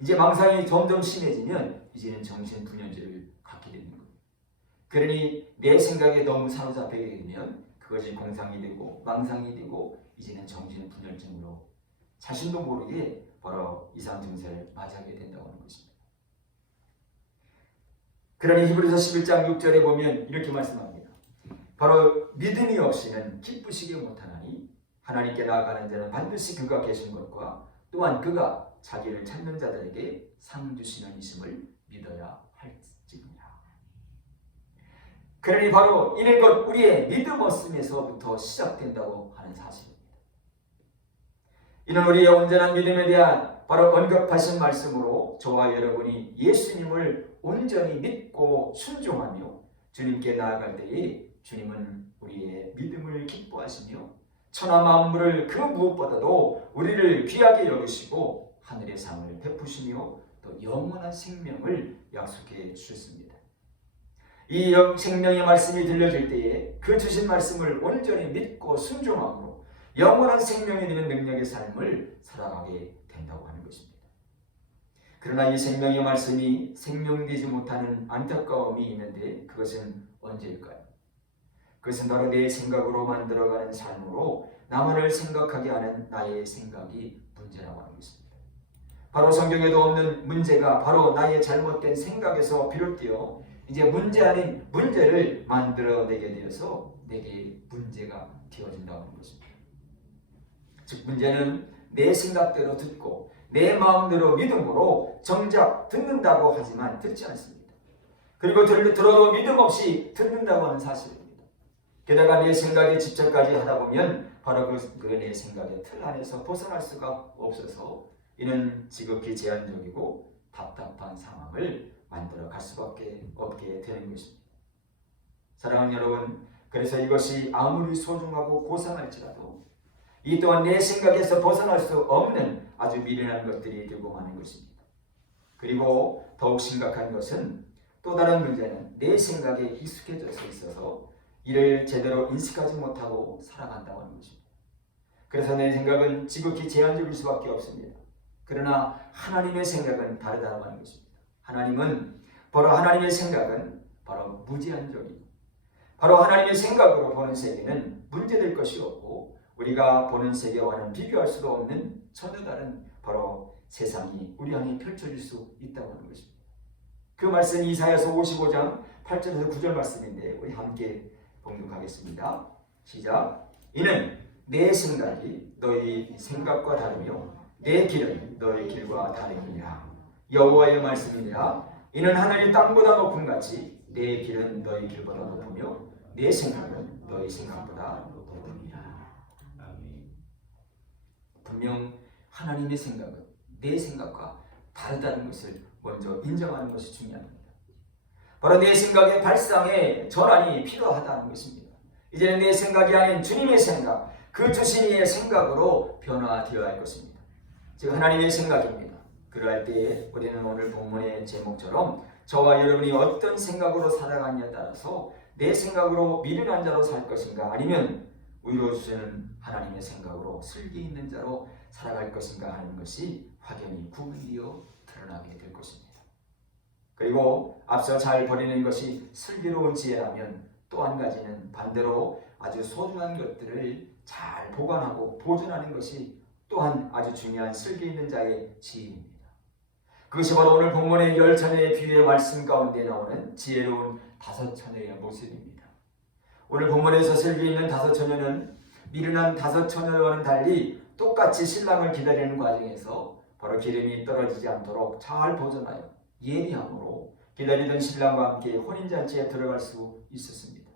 이제 망상이 점점 심해지면 이제는 정신분열증을 갖게 되는 거예요. 그러니 내 생각에 너무 사로잡히게 되면 그것이 공상이 되고 망상이 되고 이제는 정신분열증으로 자신도 모르게 바로 이상 증세를 맞이하게 된다고 하는 것입니다. 그러니 히브리서 11장 6절에 보면 이렇게 말씀합니다. 바로 믿음이 없이는 기쁘시게 못하나니 하나님께 나아가는 자는 반드시 그가 계신 것과 또한 그가 자기를 찾는 자들에게 상 주시는 이심을 믿어야 할지니라. 그러니 바로 이런 것 우리의 믿음 없음에서부터 시작된다고 하는 사실입니다. 이는 우리의 온전한 믿음에 대한 바로 언급하신 말씀으로 저와 여러분이 예수님을 온전히 믿고 순종하며 주님께 나아갈 때에 주님은 우리의 믿음을 기뻐하시며 천하 만물을 그 무엇보다도 우리를 귀하게 여기시고 하늘의 상을 베푸시며 또 영원한 생명을 약속해 주셨습니다. 이 생명의 말씀이 들려질 때에 그 주신 말씀을 온전히 믿고 순종함으로 영원한 생명이 되는 능력의 삶을 살아가게 된다고 하는 것입니다. 그러나 이 생명의 말씀이 생명되지 못하는 안타까움이 있는데 그것은 언제일까요? 그것은 바로 내 생각으로 만들어가는 삶으로 나만을 생각하게 하는 나의 생각이 문제라고 하는 것입니다. 바로 성경에도 없는 문제가 바로 나의 잘못된 생각에서 비롯되어 이제 문제 아닌 문제를 만들어내게 되어서 내게 문제가 되어진다고 하는 것입니다. 즉 문제는 내 생각대로 듣고 내 마음대로 믿음으로 정작 듣는다고 하지만 듣지 않습니다. 그리고 들어도 믿음 없이 듣는다고 하는 사실입니다. 게다가 내 생각에 집착까지 하다 보면 바로 그 내 생각의 틀 안에서 벗어날 수가 없어서 이는 지극히 제한적이고 답답한 상황을 만들어 갈 수밖에 없게 되는 것입니다. 사랑하는 여러분, 그래서 이것이 아무리 소중하고 고상할지라도 이 또한 내 생각에서 벗어날 수 없는 아주 미련한 것들이 되고 마는 것입니다. 그리고 더욱 심각한 것은 또 다른 문제는 내 생각에 익숙해져 있어서 이를 제대로 인식하지 못하고 살아간다고 하는 것입니다. 그래서 내 생각은 지극히 제한적일 수밖에 없습니다. 그러나 하나님의 생각은 다르다고 하는 것입니다. 하나님의 생각은 바로 무제한적이고 바로 하나님의 생각으로 보는 세계는 문제될 것이 없고 우리가 보는 세계와는 비교할 수도 없는 전혀 다른 바로 세상이 우리 안에 펼쳐질 수 있다고 하는 것입니다. 그 말씀이 이사야서 55장 8절에서 9절 말씀인데 우리 함께 봉독하겠습니다. 시작. 이는 내 생각이 너희 생각과 다르며 내 길은 너희 길과 다르니라. 여호와의 말씀이니라. 이는 하늘이 땅보다 높음 같이 내 길은 너희 길보다 높으며 내 생각은 너희 생각보다 높으니라. 분명 하나님의 생각은 내 생각과 다르다는 것을 먼저 인정하는 것이 중요합니다. 바로 내 생각의 발상에 전환이 필요하다는 것입니다. 이제는 내 생각이 아닌 주님의 생각, 그 주신 이의 생각으로 변화되어야 할 것입니다. 즉 하나님의 생각입니다. 그러할 때에 우리는 오늘 본문의 제목처럼 저와 여러분이 어떤 생각으로 살아가느냐에 따라서 내 생각으로 미련한 자로 살 것인가 아니면 위로 주시는 하나님의 생각으로 슬기 있는 자로 살아갈 것인가 하는 것이 확연히 구분되어 드러나게 될 것입니다. 그리고 앞서 잘 버리는 것이 슬기로운 지혜라면 또 한 가지는 반대로 아주 소중한 것들을 잘 보관하고 보존하는 것이 또한 아주 중요한 슬기 있는 자의 지혜입니다. 그것이 바로 오늘 본문의 10처녀의 비유의 말씀 가운데 나오는 지혜로운 5처녀의 모습입니다. 오늘 본문에서 슬기 있는 5처녀는 미련한 5처녀와는 달리 똑같이 신랑을 기다리는 과정에서 바로 기름이 떨어지지 않도록 잘 보존하여 예리함으로 기다리던 신랑과 함께 혼인잔치에 들어갈 수 있었습니다.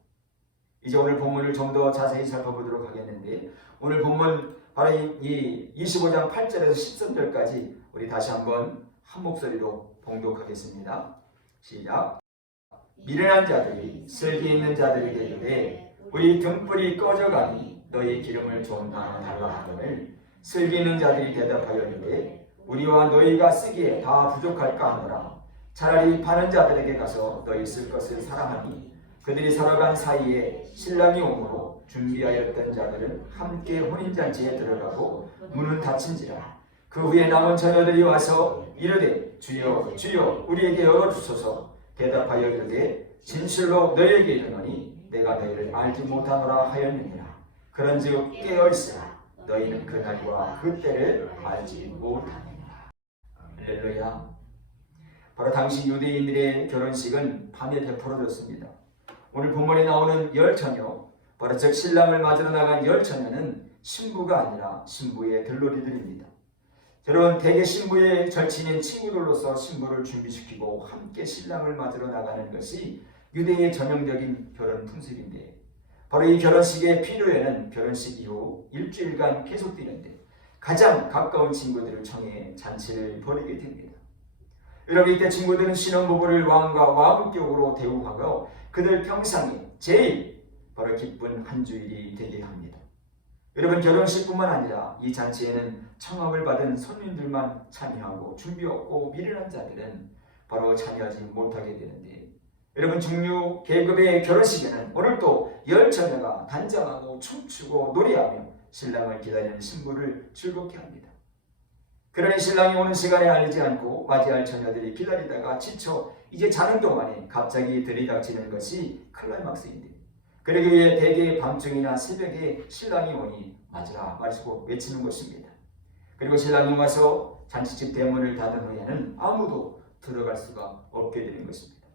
이제 오늘 본문을 좀 더 자세히 살펴보도록 하겠는데, 오늘 본문 바로 이 25장 8절에서 13절까지 우리 다시 한번 한 목소리로 봉독하겠습니다. 시작. 미련한 자들이 슬기 있는 자들에게 이르되 우리 등불이 꺼져가니 너희 기름을 좀 나눠달라 하거늘, 슬기 있는 자들이 대답하여 이르되 우리와 너희가 쓰기에 다 부족할까 하노라. 차라리 파는 자들에게 가서 너희 쓸 것을 사랑하니 그들이 살아간 사이에 신랑이 오므로 준비하였던 자들은 함께 혼인잔치에 들어가고 문은 닫힌지라. 그 후에 남은 처녀들이 와서 이르되 주여 주여 우리에게 열어주소서. 대답하여 이르되 진실로 너희에게 이르노니 내가 너희를 알지 못하노라 하였느니라. 그런즉 깨어있으라. 너희는 그날과 그때를 알지 못하느니라. 할렐루야. 바로 당시 유대인들의 결혼식은 밤에 베풀어졌습니다. 오늘 본문에 나오는 열 처녀, 바로 즉 신랑을 맞으러 나간 열 처녀는 신부가 아니라 신부의 들러리들입니다. 여러분, 대개 신부의 절친인 친구들로서 신부를 준비시키고 함께 신랑을 맞으러 나가는 것이 유대의 전형적인 결혼 풍습인데, 바로 이 결혼식의 필요에는 결혼식 이후 일주일간 계속되는데 가장 가까운 친구들을 청해 잔치를 벌이게 됩니다. 여러분, 이때 친구들은 신혼부부를 왕과 왕격으로 대우하고 그들 평상에 제일 바로 기쁜 한 주일이 되게 합니다. 여러분, 결혼식뿐만 아니라 이 잔치에는 청함을 받은 손님들만 참여하고 준비 없고 미련한 자들은 바로 참여하지 못하게 되는데, 여러분, 중류 계급의 결혼식에는 오늘도 열 처녀가 단장하고 춤추고 노래하며 신랑을 기다리는 신부를 즐겁게 합니다. 그러니 신랑이 오는 시간에 알리지 않고 맞이할 처녀들이 기다리다가 지쳐 이제 자는 동안에 갑자기 들이닥치는 것이 클라이막스인데, 그러기 위해 대개 밤중이나 새벽에 신랑이 오니 맞으라 말고 외치는 것입니다. 그리고 신랑이 와서 잔치집 대문을 닫은 후에는 아무도 들어갈 수가 없게 되는 것입니다.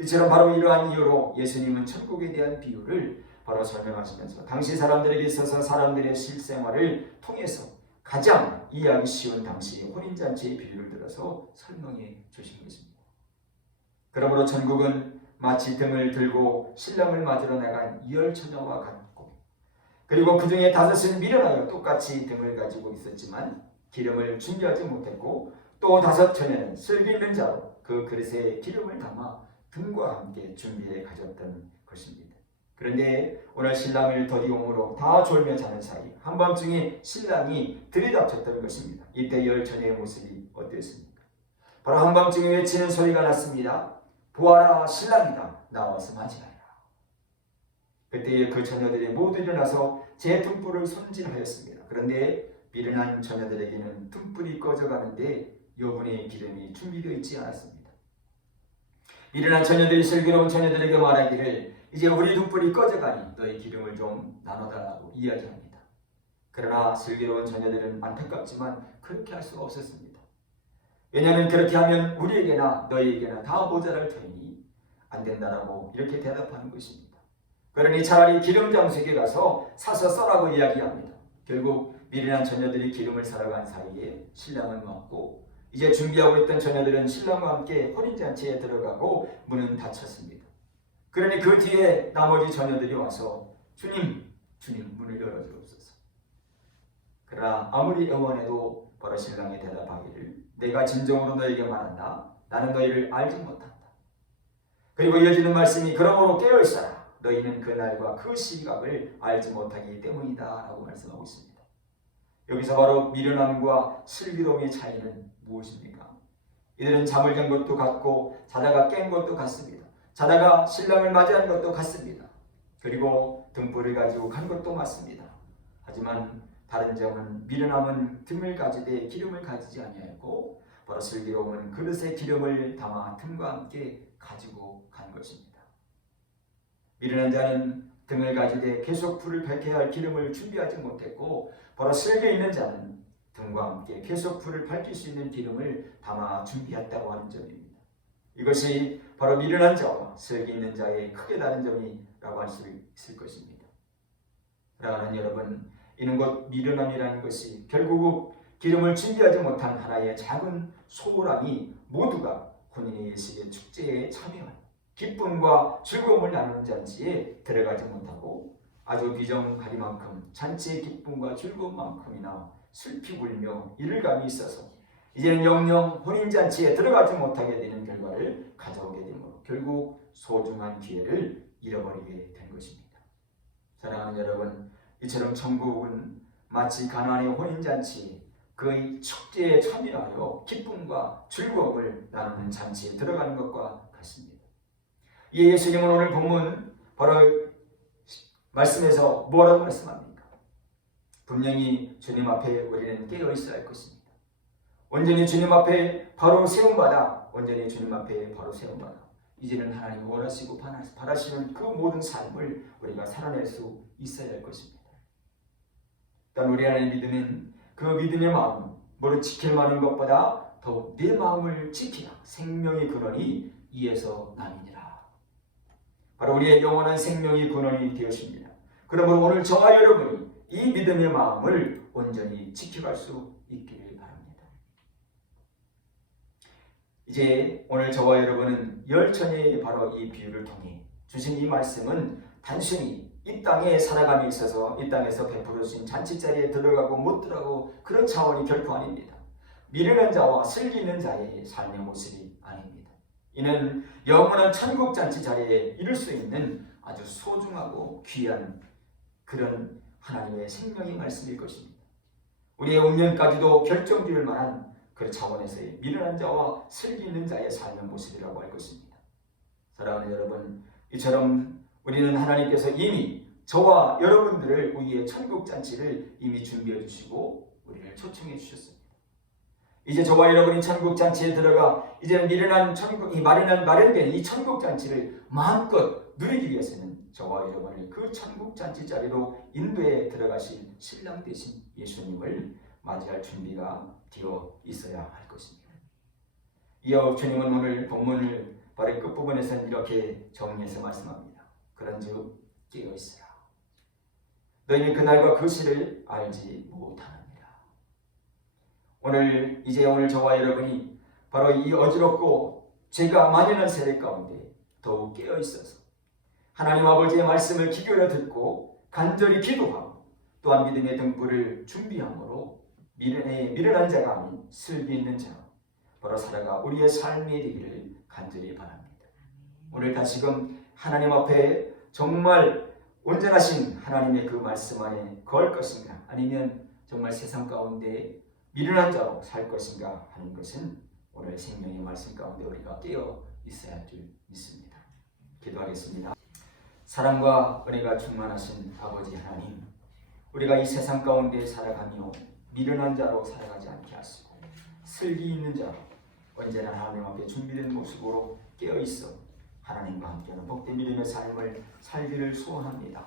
이처럼 바로 이러한 이유로 예수님은 천국에 대한 비유를 바로 설명하시면서 당시 사람들에게 있어서 사람들의 실생활을 통해서 가장 이해하기 쉬운 당시 혼인잔치의 비유를 들어서 설명해 주신 것입니다. 그러므로 천국은 마치 등을 들고 신랑을 맞으러 나간 이열 처녀와 같고, 그리고 그 중에 다섯은 미련하여 똑같이 등을 가지고 있었지만 기름을 준비하지 못했고, 또 다섯 처녀는 슬기 있는 자로 그 그릇에 기름을 담아 등과 함께 준비해 가졌던 것입니다. 그런데 오늘 신랑을 더디옴으로 다 졸며 자는 사이 한밤중에 신랑이 들이닥쳤던 것입니다. 이때 열 처녀의 모습이 어땠습니까? 바로 한밤중에 외치는 소리가 났습니다. 보아라, 신랑이다. 나와서 맞이하라. 그때 그 처녀들이 모두 일어나서 제 등불을 손질하였습니다. 그런데 미련한 처녀들에게는 등불이 꺼져가는데 여분의 기름이 준비되어 있지 않았습니다. 미련한 처녀들이 슬기로운 처녀들에게 말하기를 이제 우리 등불이 꺼져가니 너희 기름을 좀 나눠달라고 이야기합니다. 그러나 슬기로운 처녀들은 안타깝지만 그렇게 할 수가 없었습니다. 왜냐하면 그렇게 하면 우리에게나 너희에게나 다 모자랄 터이니 안 된다라고 이렇게 대답하는 것입니다. 그러니 차라리 기름 장수에게 가서 사서 써라고 이야기합니다. 결국 미련한 처녀들이 기름을 사러 간 사이에 신랑을 맞고 이제 준비하고 있던 처녀들은 신랑과 함께 혼인잔치에 들어가고 문은 닫혔습니다. 그러니 그 뒤에 나머지 처녀들이 와서 주님 문을 열어주옵소서. 그러나 아무리 애원해도 바로 신랑이 대답하기를 내가 진정으로 너에게 말한다. 나는 너희를 알지 못한다. 그리고 이어지는 말씀이 그러므로 깨어있어라. 너희는 그날과 그 시각을 알지 못하기 때문이다 라고 말씀하고 있습니다. 여기서 바로 미련함과 슬기로움의 차이는 무엇입니까? 이들은 잠을 잔 것도 같고 자다가 깬 것도 같습니다. 자다가 신랑을 맞이한 것도 같습니다. 그리고 등불을 가지고 간 것도 맞습니다. 하지만 다른 점은 미련함은 등을 가지되 기름을 가지지 아니하였고 바로 슬기로움은 그릇에 기름을 담아 등과 함께 가지고 간 것입니다. 미련한 자는 등을 가지되 계속 불을 밝혀야 할 기름을 준비하지 못했고 바로 슬기 있는 자는 등과 함께 계속 불을 밝힐 수 있는 기름을 담아 준비했다고 하는 점입니다. 이것이 바로 미련한 자와 슬기 있는 자의 크게 다른 점이라고 할 수 있을 것입니다. 사랑하는 여러분, 이는 곧 미련함이라는 것이 결국 기름을 준비하지 못한 하나의 작은 소홀함이 모두가 혼인의 예식의 축제에 참여한 기쁨과 즐거움을 나누는 잔치에 들어가지 못하고 아주 비정하리만큼 잔치의 기쁨과 즐거움만큼이나 슬피 울며 이를감이 있어서 이제는 영영 혼인잔치에 들어가지 못하게 되는 결과를 가져오게 되므로 결국 소중한 기회를 잃어버리게 된 것입니다. 사랑하는 여러분, 이처럼 천국은 마치 가나안의 혼인잔치 그 축제에 참여하여 기쁨과 즐거움을 나누는 잔치에 들어가는 것과 같습니다. 이 예수님은 오늘 본문 바로 말씀에서 뭐라고 말씀합니까? 분명히 주님 앞에 우리는 깨어 있어야 할 것입니다. 온전히 주님 앞에 바로 세움받아 온전히 주님 앞에 바로 세움받아 이제는 하나님 원하시고 바라시는 그 모든 삶을 우리가 살아낼 수 있어야 할 것입니다. 또한 우리 안에 믿음은 그 믿음의 마음 뭐를 지킬 만한 것보다 더욱 내 마음을 지키라. 생명의 근원이 이에서 나니라. 바로 우리의 영원한 생명의 근원이 되었습니다. 그러므로 오늘 저와 여러분이 이 믿음의 마음을 온전히 지켜갈 수 있기를 바랍니다. 이제 오늘 저와 여러분은 열천의 바로 이 비유를 통해 주신 이 말씀은 단순히 이 땅에 살아감에 있어서 이 땅에서 베풀어진 잔치자리에 들어가고 못 들어가고 그런 차원이 결코 아닙니다. 미련한 자와 슬기 있는 자의 삶의 모습이 아닙니다. 이는 영원한 천국 잔치 자리에 이룰 수 있는 아주 소중하고 귀한 그런 하나님의 생명의 말씀일 것입니다. 우리의 운명까지도 결정될 만한 그 차원에서의 미련한 자와 슬기 있는 자의 삶의 모습이라고 할 것입니다. 사랑하는 여러분, 이처럼 우리는 하나님께서 이미 저와 여러분들을 우리의 천국 잔치를 이미 준비해 주시고 우리를 초청해 주셨습니다. 이제 저와 여러분이 천국 잔치에 들어가 이제는 미련한 천국이 마련된 이 천국 잔치를 마음껏 누리기 위해서는 저와 여러분을 그 천국 잔치 자리로 인도에 들어가신 신랑 되신 예수님을 맞이할 준비가 되어 있어야 할 것입니다. 이어 주님은 오늘 본문을 바로 끝부분에서는 이렇게 정리해서 말씀합니다. 그런즉 깨어 있으라. 너희는 그날과 그 시를 알지 못하느니라. 오늘 저와 여러분이 바로 이 어지럽고 죄가 만연한 세대 가운데 더욱 깨어 있어서 하나님 아버지의 말씀을 귀 기울여 듣고 간절히 기도하고 또한 믿음의 등불을 준비함으로 미련한 자가 아닌 슬기 있는 자 바로 살아가 우리의 삶이 되기를 간절히 바랍니다. 오늘 다시금 하나님 앞에 정말 온전하신 하나님의 그 말씀 안에 거할 것인가 아니면 정말 세상 가운데 미련한 자로 살 것인가 하는 것은 오늘 생명의 말씀 가운데 우리가 깨어 있어야 할 줄 믿습니다. 기도하겠습니다. 사랑과 은혜가 충만하신 아버지 하나님, 우리가 이 세상 가운데 살아가며 미련한 자로 살아가지 않게 하시고 슬기 있는 자로 언제나 하나님 앞에 준비된 모습으로 깨어 있어 하나님과 함께하는 복된 믿음의 삶을 살기를 소원합니다.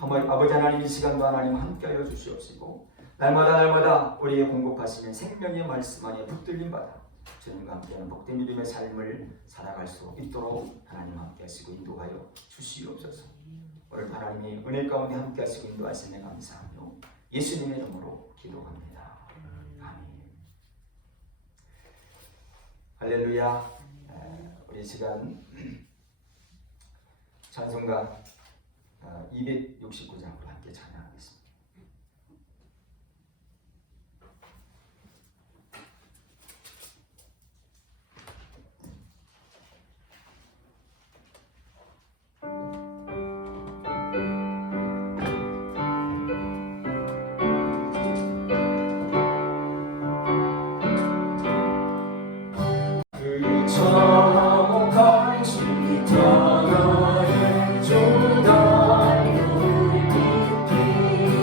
아버지 하나님, 이 시간도 하나님 함께하여 주시옵시고 날마다 우리의 공급하시는 생명의 말씀 안에 붙들림 받아 주님과 함께하는 복된 믿음의 삶을 살아갈 수 있도록 하나님 함께하시고 인도하여 주시옵소서. 오늘 하나님의 은혜 가운데 함께하시고 인도하시네 감사하며 예수님의 이름으로 기도합니다. 아멘. 할렐루야. 우리 시간 찬송가 269장으로 함께 찬양하겠습니다. 주 나를 깊이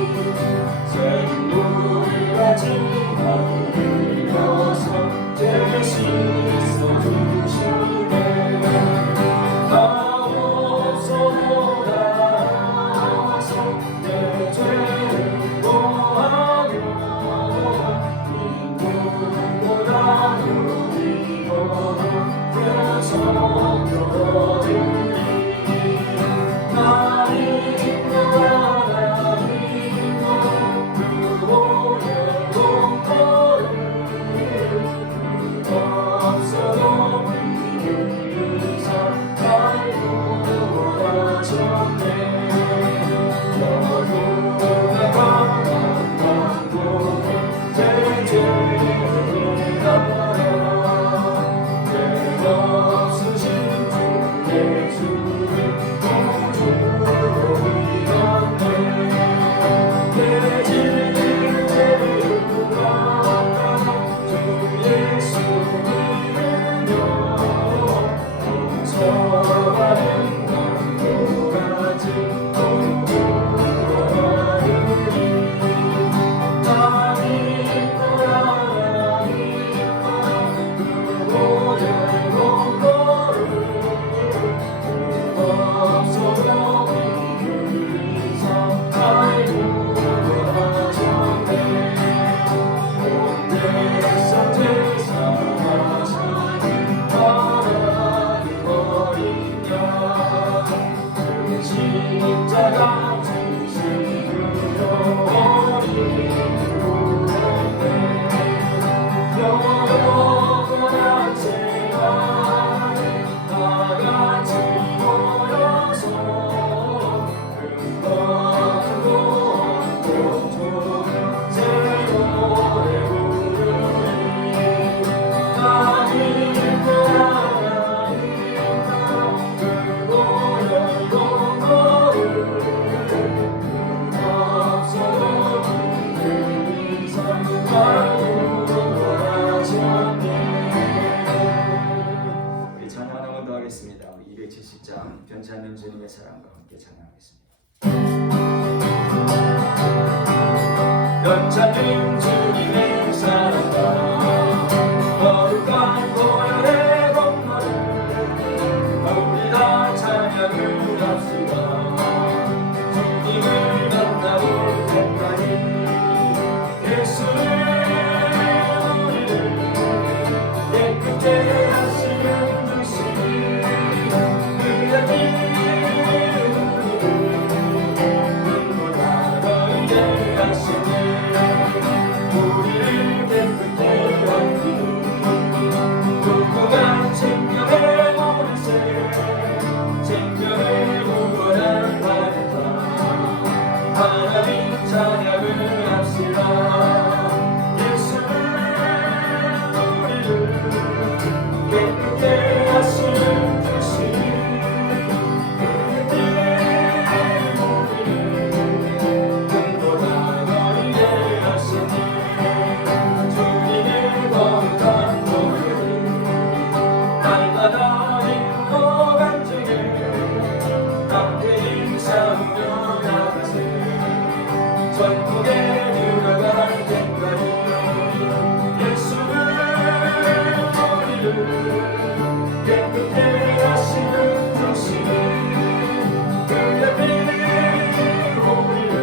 사랑과 함께 찬양하겠습니다. 연차는 주님의 사랑과 거룩한 보혈의 공로를 우리 다 찬양을 합시다. 주님을 만나볼 때까지 예수는 우리를 깨끗게 하시는 주시니 그의 피를 눈보다 너희를 하시니 우리를 깨끗게 하기를 누구가 생명의 모르세 생명의 구원을 받았다. 하나님 찬양을 합시다. 예수는 우리를 깨끗게 하시는 주시니 그의 우리를 눈보다 너희를 하시니 주님의 거룩한 보혈이 날마다 힘과 간증에 함께 인사하며 나가세. 전국에 들어갈 때까지 예수는 우리를 깨끗게 하시는 주시니 그의 피를 우리를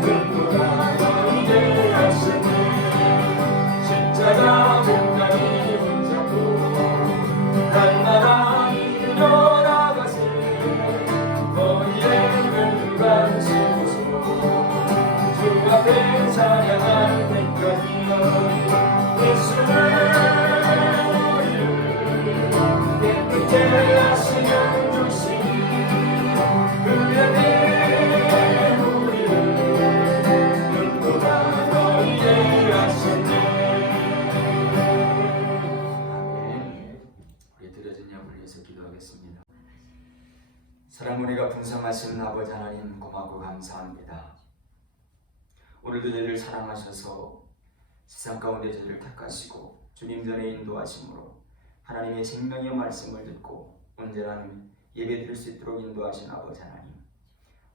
눈보다 너희게 하시니 십자가 공간이 붙잡고 날마다 일어나가세. 너희의 눈을 씌우소 주 앞에 찬양할 때까지 예수는 우리를 깨끗게 하시는 주시니 그의 피를 우리를 눈보다 너희게 하시니. 아멘. 우리 드려진 예물을 위해서 기도하겠습니다. 사랑 은혜가 풍성하신 아버지 하나님 고맙고 감사합니다. 오늘도 저희를 사랑하셔서 세상 가운데 저희를 택하시고 주님 전에 인도하심으로 하나님의 생명의 말씀을 듣고 온전한 예배 드릴 수 있도록 인도하신 아버지 하나님,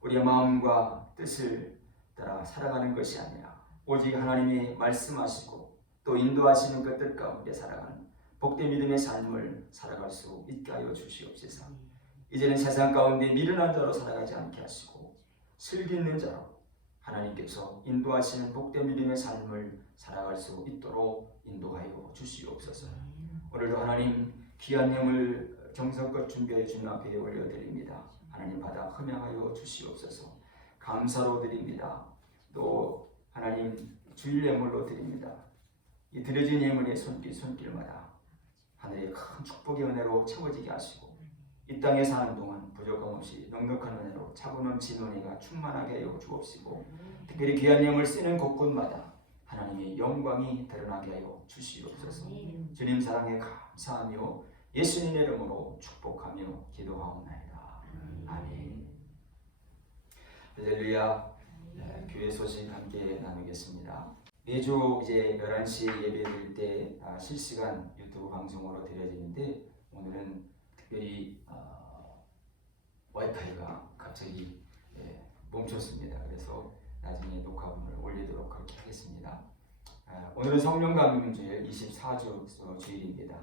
우리의 마음과 뜻을 따라 살아가는 것이 아니라 오직 하나님이 말씀하시고 또 인도하시는 그 뜻 가운데 살아가는 복된 믿음의 삶을 살아갈 수 있게 하여 주시옵소서. 이제는 세상 가운데 미련한 자로 살아가지 않게 하시고 슬기 있는 자로 하나님께서 인도하시는 복된 믿음의 삶을 살아갈 수 있도록 인도하여 주시옵소서. 오늘도 하나님 귀한 예물 정성껏 준비해 주님 앞에 올려드립니다. 하나님 받아 흠양하여 주시옵소서. 감사로 드립니다. 또 하나님 주일 예물로 드립니다. 이 드려진 예물의 손길마다 하늘의 큰 축복의 은혜로 채워지게 하시고 이 땅에 사는 동안 부족함 없이 넉넉한 은혜로 차고 넘치는 은혜가 충만하게 하여 주옵시고 특별히 귀한 예물 쓰는 곳곳마다 하나님의 영광이 드러나게 하여 주시옵소서. 주님 사랑에 감사하며 예수님의 이름으로 축복하며 기도하옵나이다. 아멘. 할렐루야. 교회 소식 함께 나누겠습니다. 매주 이제 11시 예배 드릴 때 실시간 유튜브 방송으로 드려지는데 오늘은 특별히 와이파이가 갑자기 멈췄습니다. 그래서 나중에 녹화분을 올리도록 그렇게 하겠습니다. 오늘은 성령감림주일 24주 주일입니다.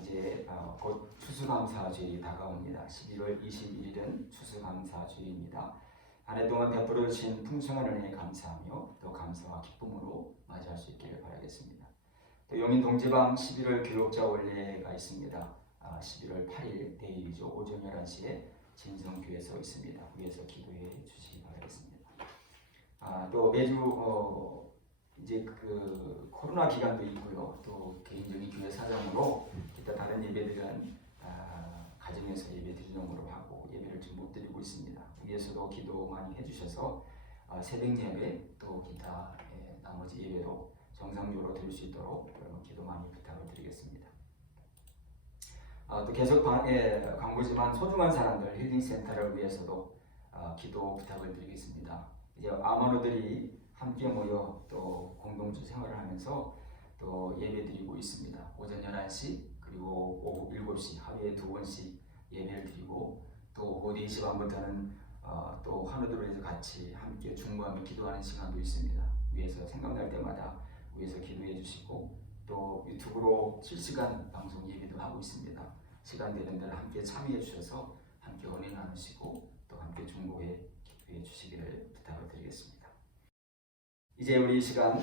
이제 곧 추수감사주일이 다가옵니다. 11월 21일은 추수감사주일입니다. 한 해 동안 베풀어 주신 풍성한 은혜에 감사하며 또 감사와 기쁨으로 맞이할 수 있기를 바라겠습니다. 또 용인 동지방 11월 교역자 원례가 있습니다. 11월 8일 내일이죠. 오전 11시에 진성교회에서 있습니다. 위에서 기도해 주시기 바라겠습니다. 또 매주 이제 그 코로나 기간도 있고요. 또 개인적인 교회 사정으로 기타 다른 예배들은 가정에서 예배 드리는 하고 예배를 좀 못 드리고 있습니다. 위에서도 기도 많이 해주셔서 새벽 예배 또 기타 나머지 예배도 정상적으로 드릴 수 있도록 여러분 기도 많이 부탁을 드리겠습니다. 또 계속 광고지만 소중한 사람들 힐링센터를 위해서도 기도 부탁을 드리겠습니다. 이제 아모노들이 함께 모여 또 공동체 생활을 하면서 또 예배 드리고 있습니다. 오전 11시 그리고 오후 7시 하루에 2번씩 예배를 드리고 또 오후 4시 반부터는 또 한우들에서 같이 함께 중보하며 기도하는 시간도 있습니다. 위에서 생각날 때마다 위에서 기도해 주시고 또 유튜브로 실시간 방송 예배도 하고 있습니다. 시간 되는 대로 함께 참여해 주셔서 함께 은혜 나누시고 또 함께 중보에 기도해 주시기를 부탁을 드리겠습니다. 이제 우리 이 시간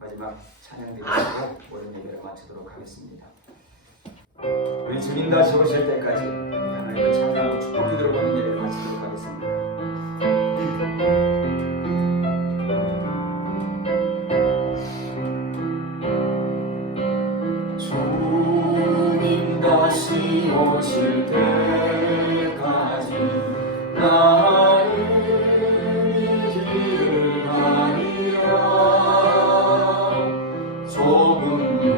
마지막 찬양 드리고 오늘 예배를 마치도록 하겠습니다. 우리 주님 다시 오실 때까지 하나님을 찬양하고 축복 기도로 보는 예배를 마치도록 하겠습니다. 주님 다시 오실 때까지 나는 이 길을 가리라. 좁은 길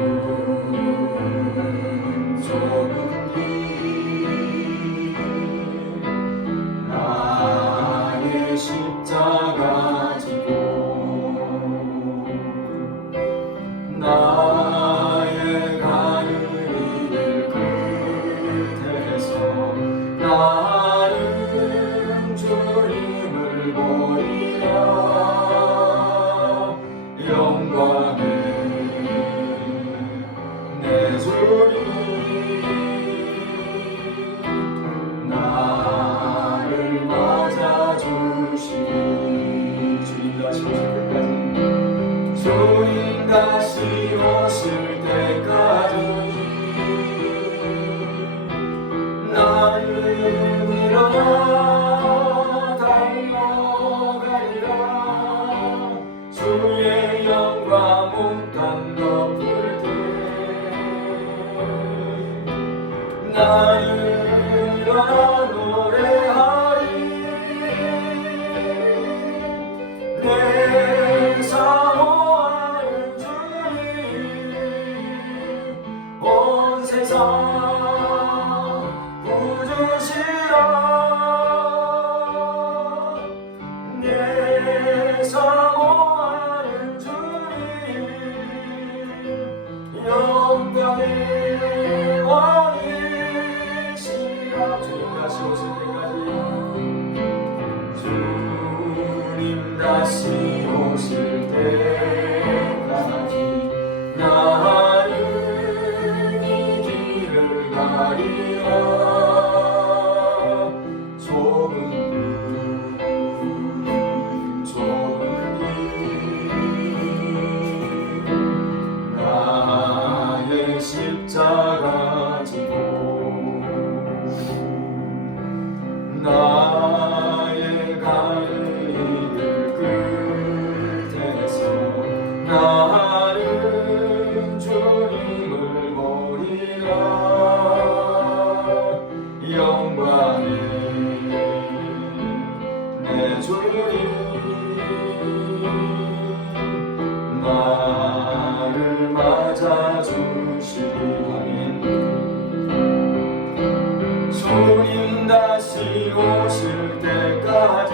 나의 십자가 지고 나의 가는 길 끝에서 나는 주님을 보리라. 영광의 내 주님 나를 맞아주시니 주님 다시 오실 때까지 주님 다시 오실 때까지 나는 일어나 달려가리라. 주의 영광 몽땅 덮을 때 나는 일어나 노래하리. 내 사모하는 주님 온 세상 부주시라. 내 사모하는 주님 영광의 왕이시라. 주님 다시 오실 때까지 주님 다시 오실 때까지 나는 이 길을 가리라. 좁은 길 나의 십자가 지고 나의 가는 길 끝에서 나는 주님을 보리라. 영광의 내 주님 나를 맞아주시니 주님 다시 오실 때까지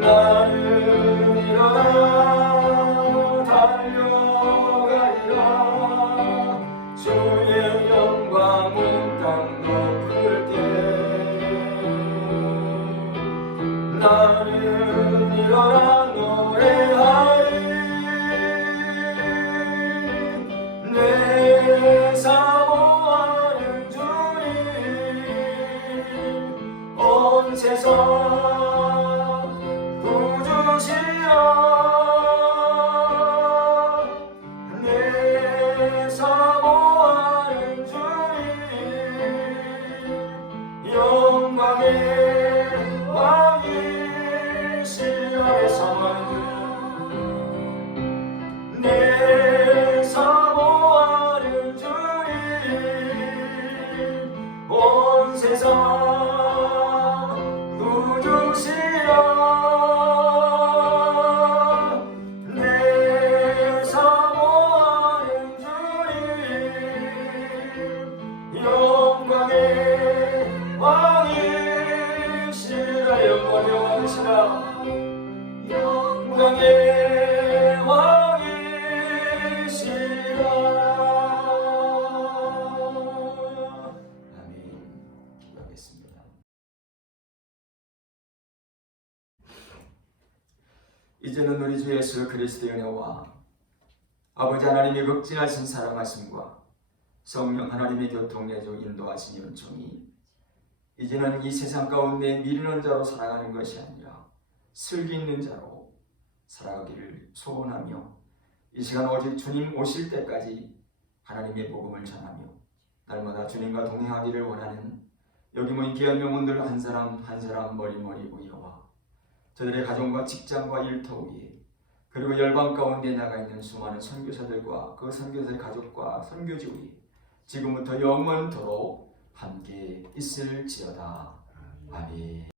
나는 일어나 달려가리라. 주의 영광 몽땅 덮을 때 나는 일어나 노래하리. 내 사모하는 주님 온 세상 부주시라. 내 사모하는 주님 영광의 왕이시라. 내 사모하는 주님 온 세상 부주시라. 내 사모하는 주님 영광의 왕이시라. 영광의 왕이시라. 영광의 왕이시라. 이제는 우리 주 예수 그리스도의 은혜와 아버지 하나님의 극진하신 사랑하심과 성령 하나님의 교통내주 인도하신 은총이 이제는 이 세상 가운데 미루는 자로 살아가는 것이 아니라 슬기 있는 자로 살아가기를 소원하며 이 시간 오직 주님 오실 때까지 하나님의 복음을 전하며 날마다 주님과 동행하기를 원하는 여기 모인 귀한 명원들 한 사람 한 사람 머리머리 모여와 저들의 가정과 직장과 일터 위에 그리고 열방 가운데 나가 있는 수많은 선교사들과 그 선교사의 가족과 선교지 위에 지금부터 영원토록 함께 있을지어다. 아멘.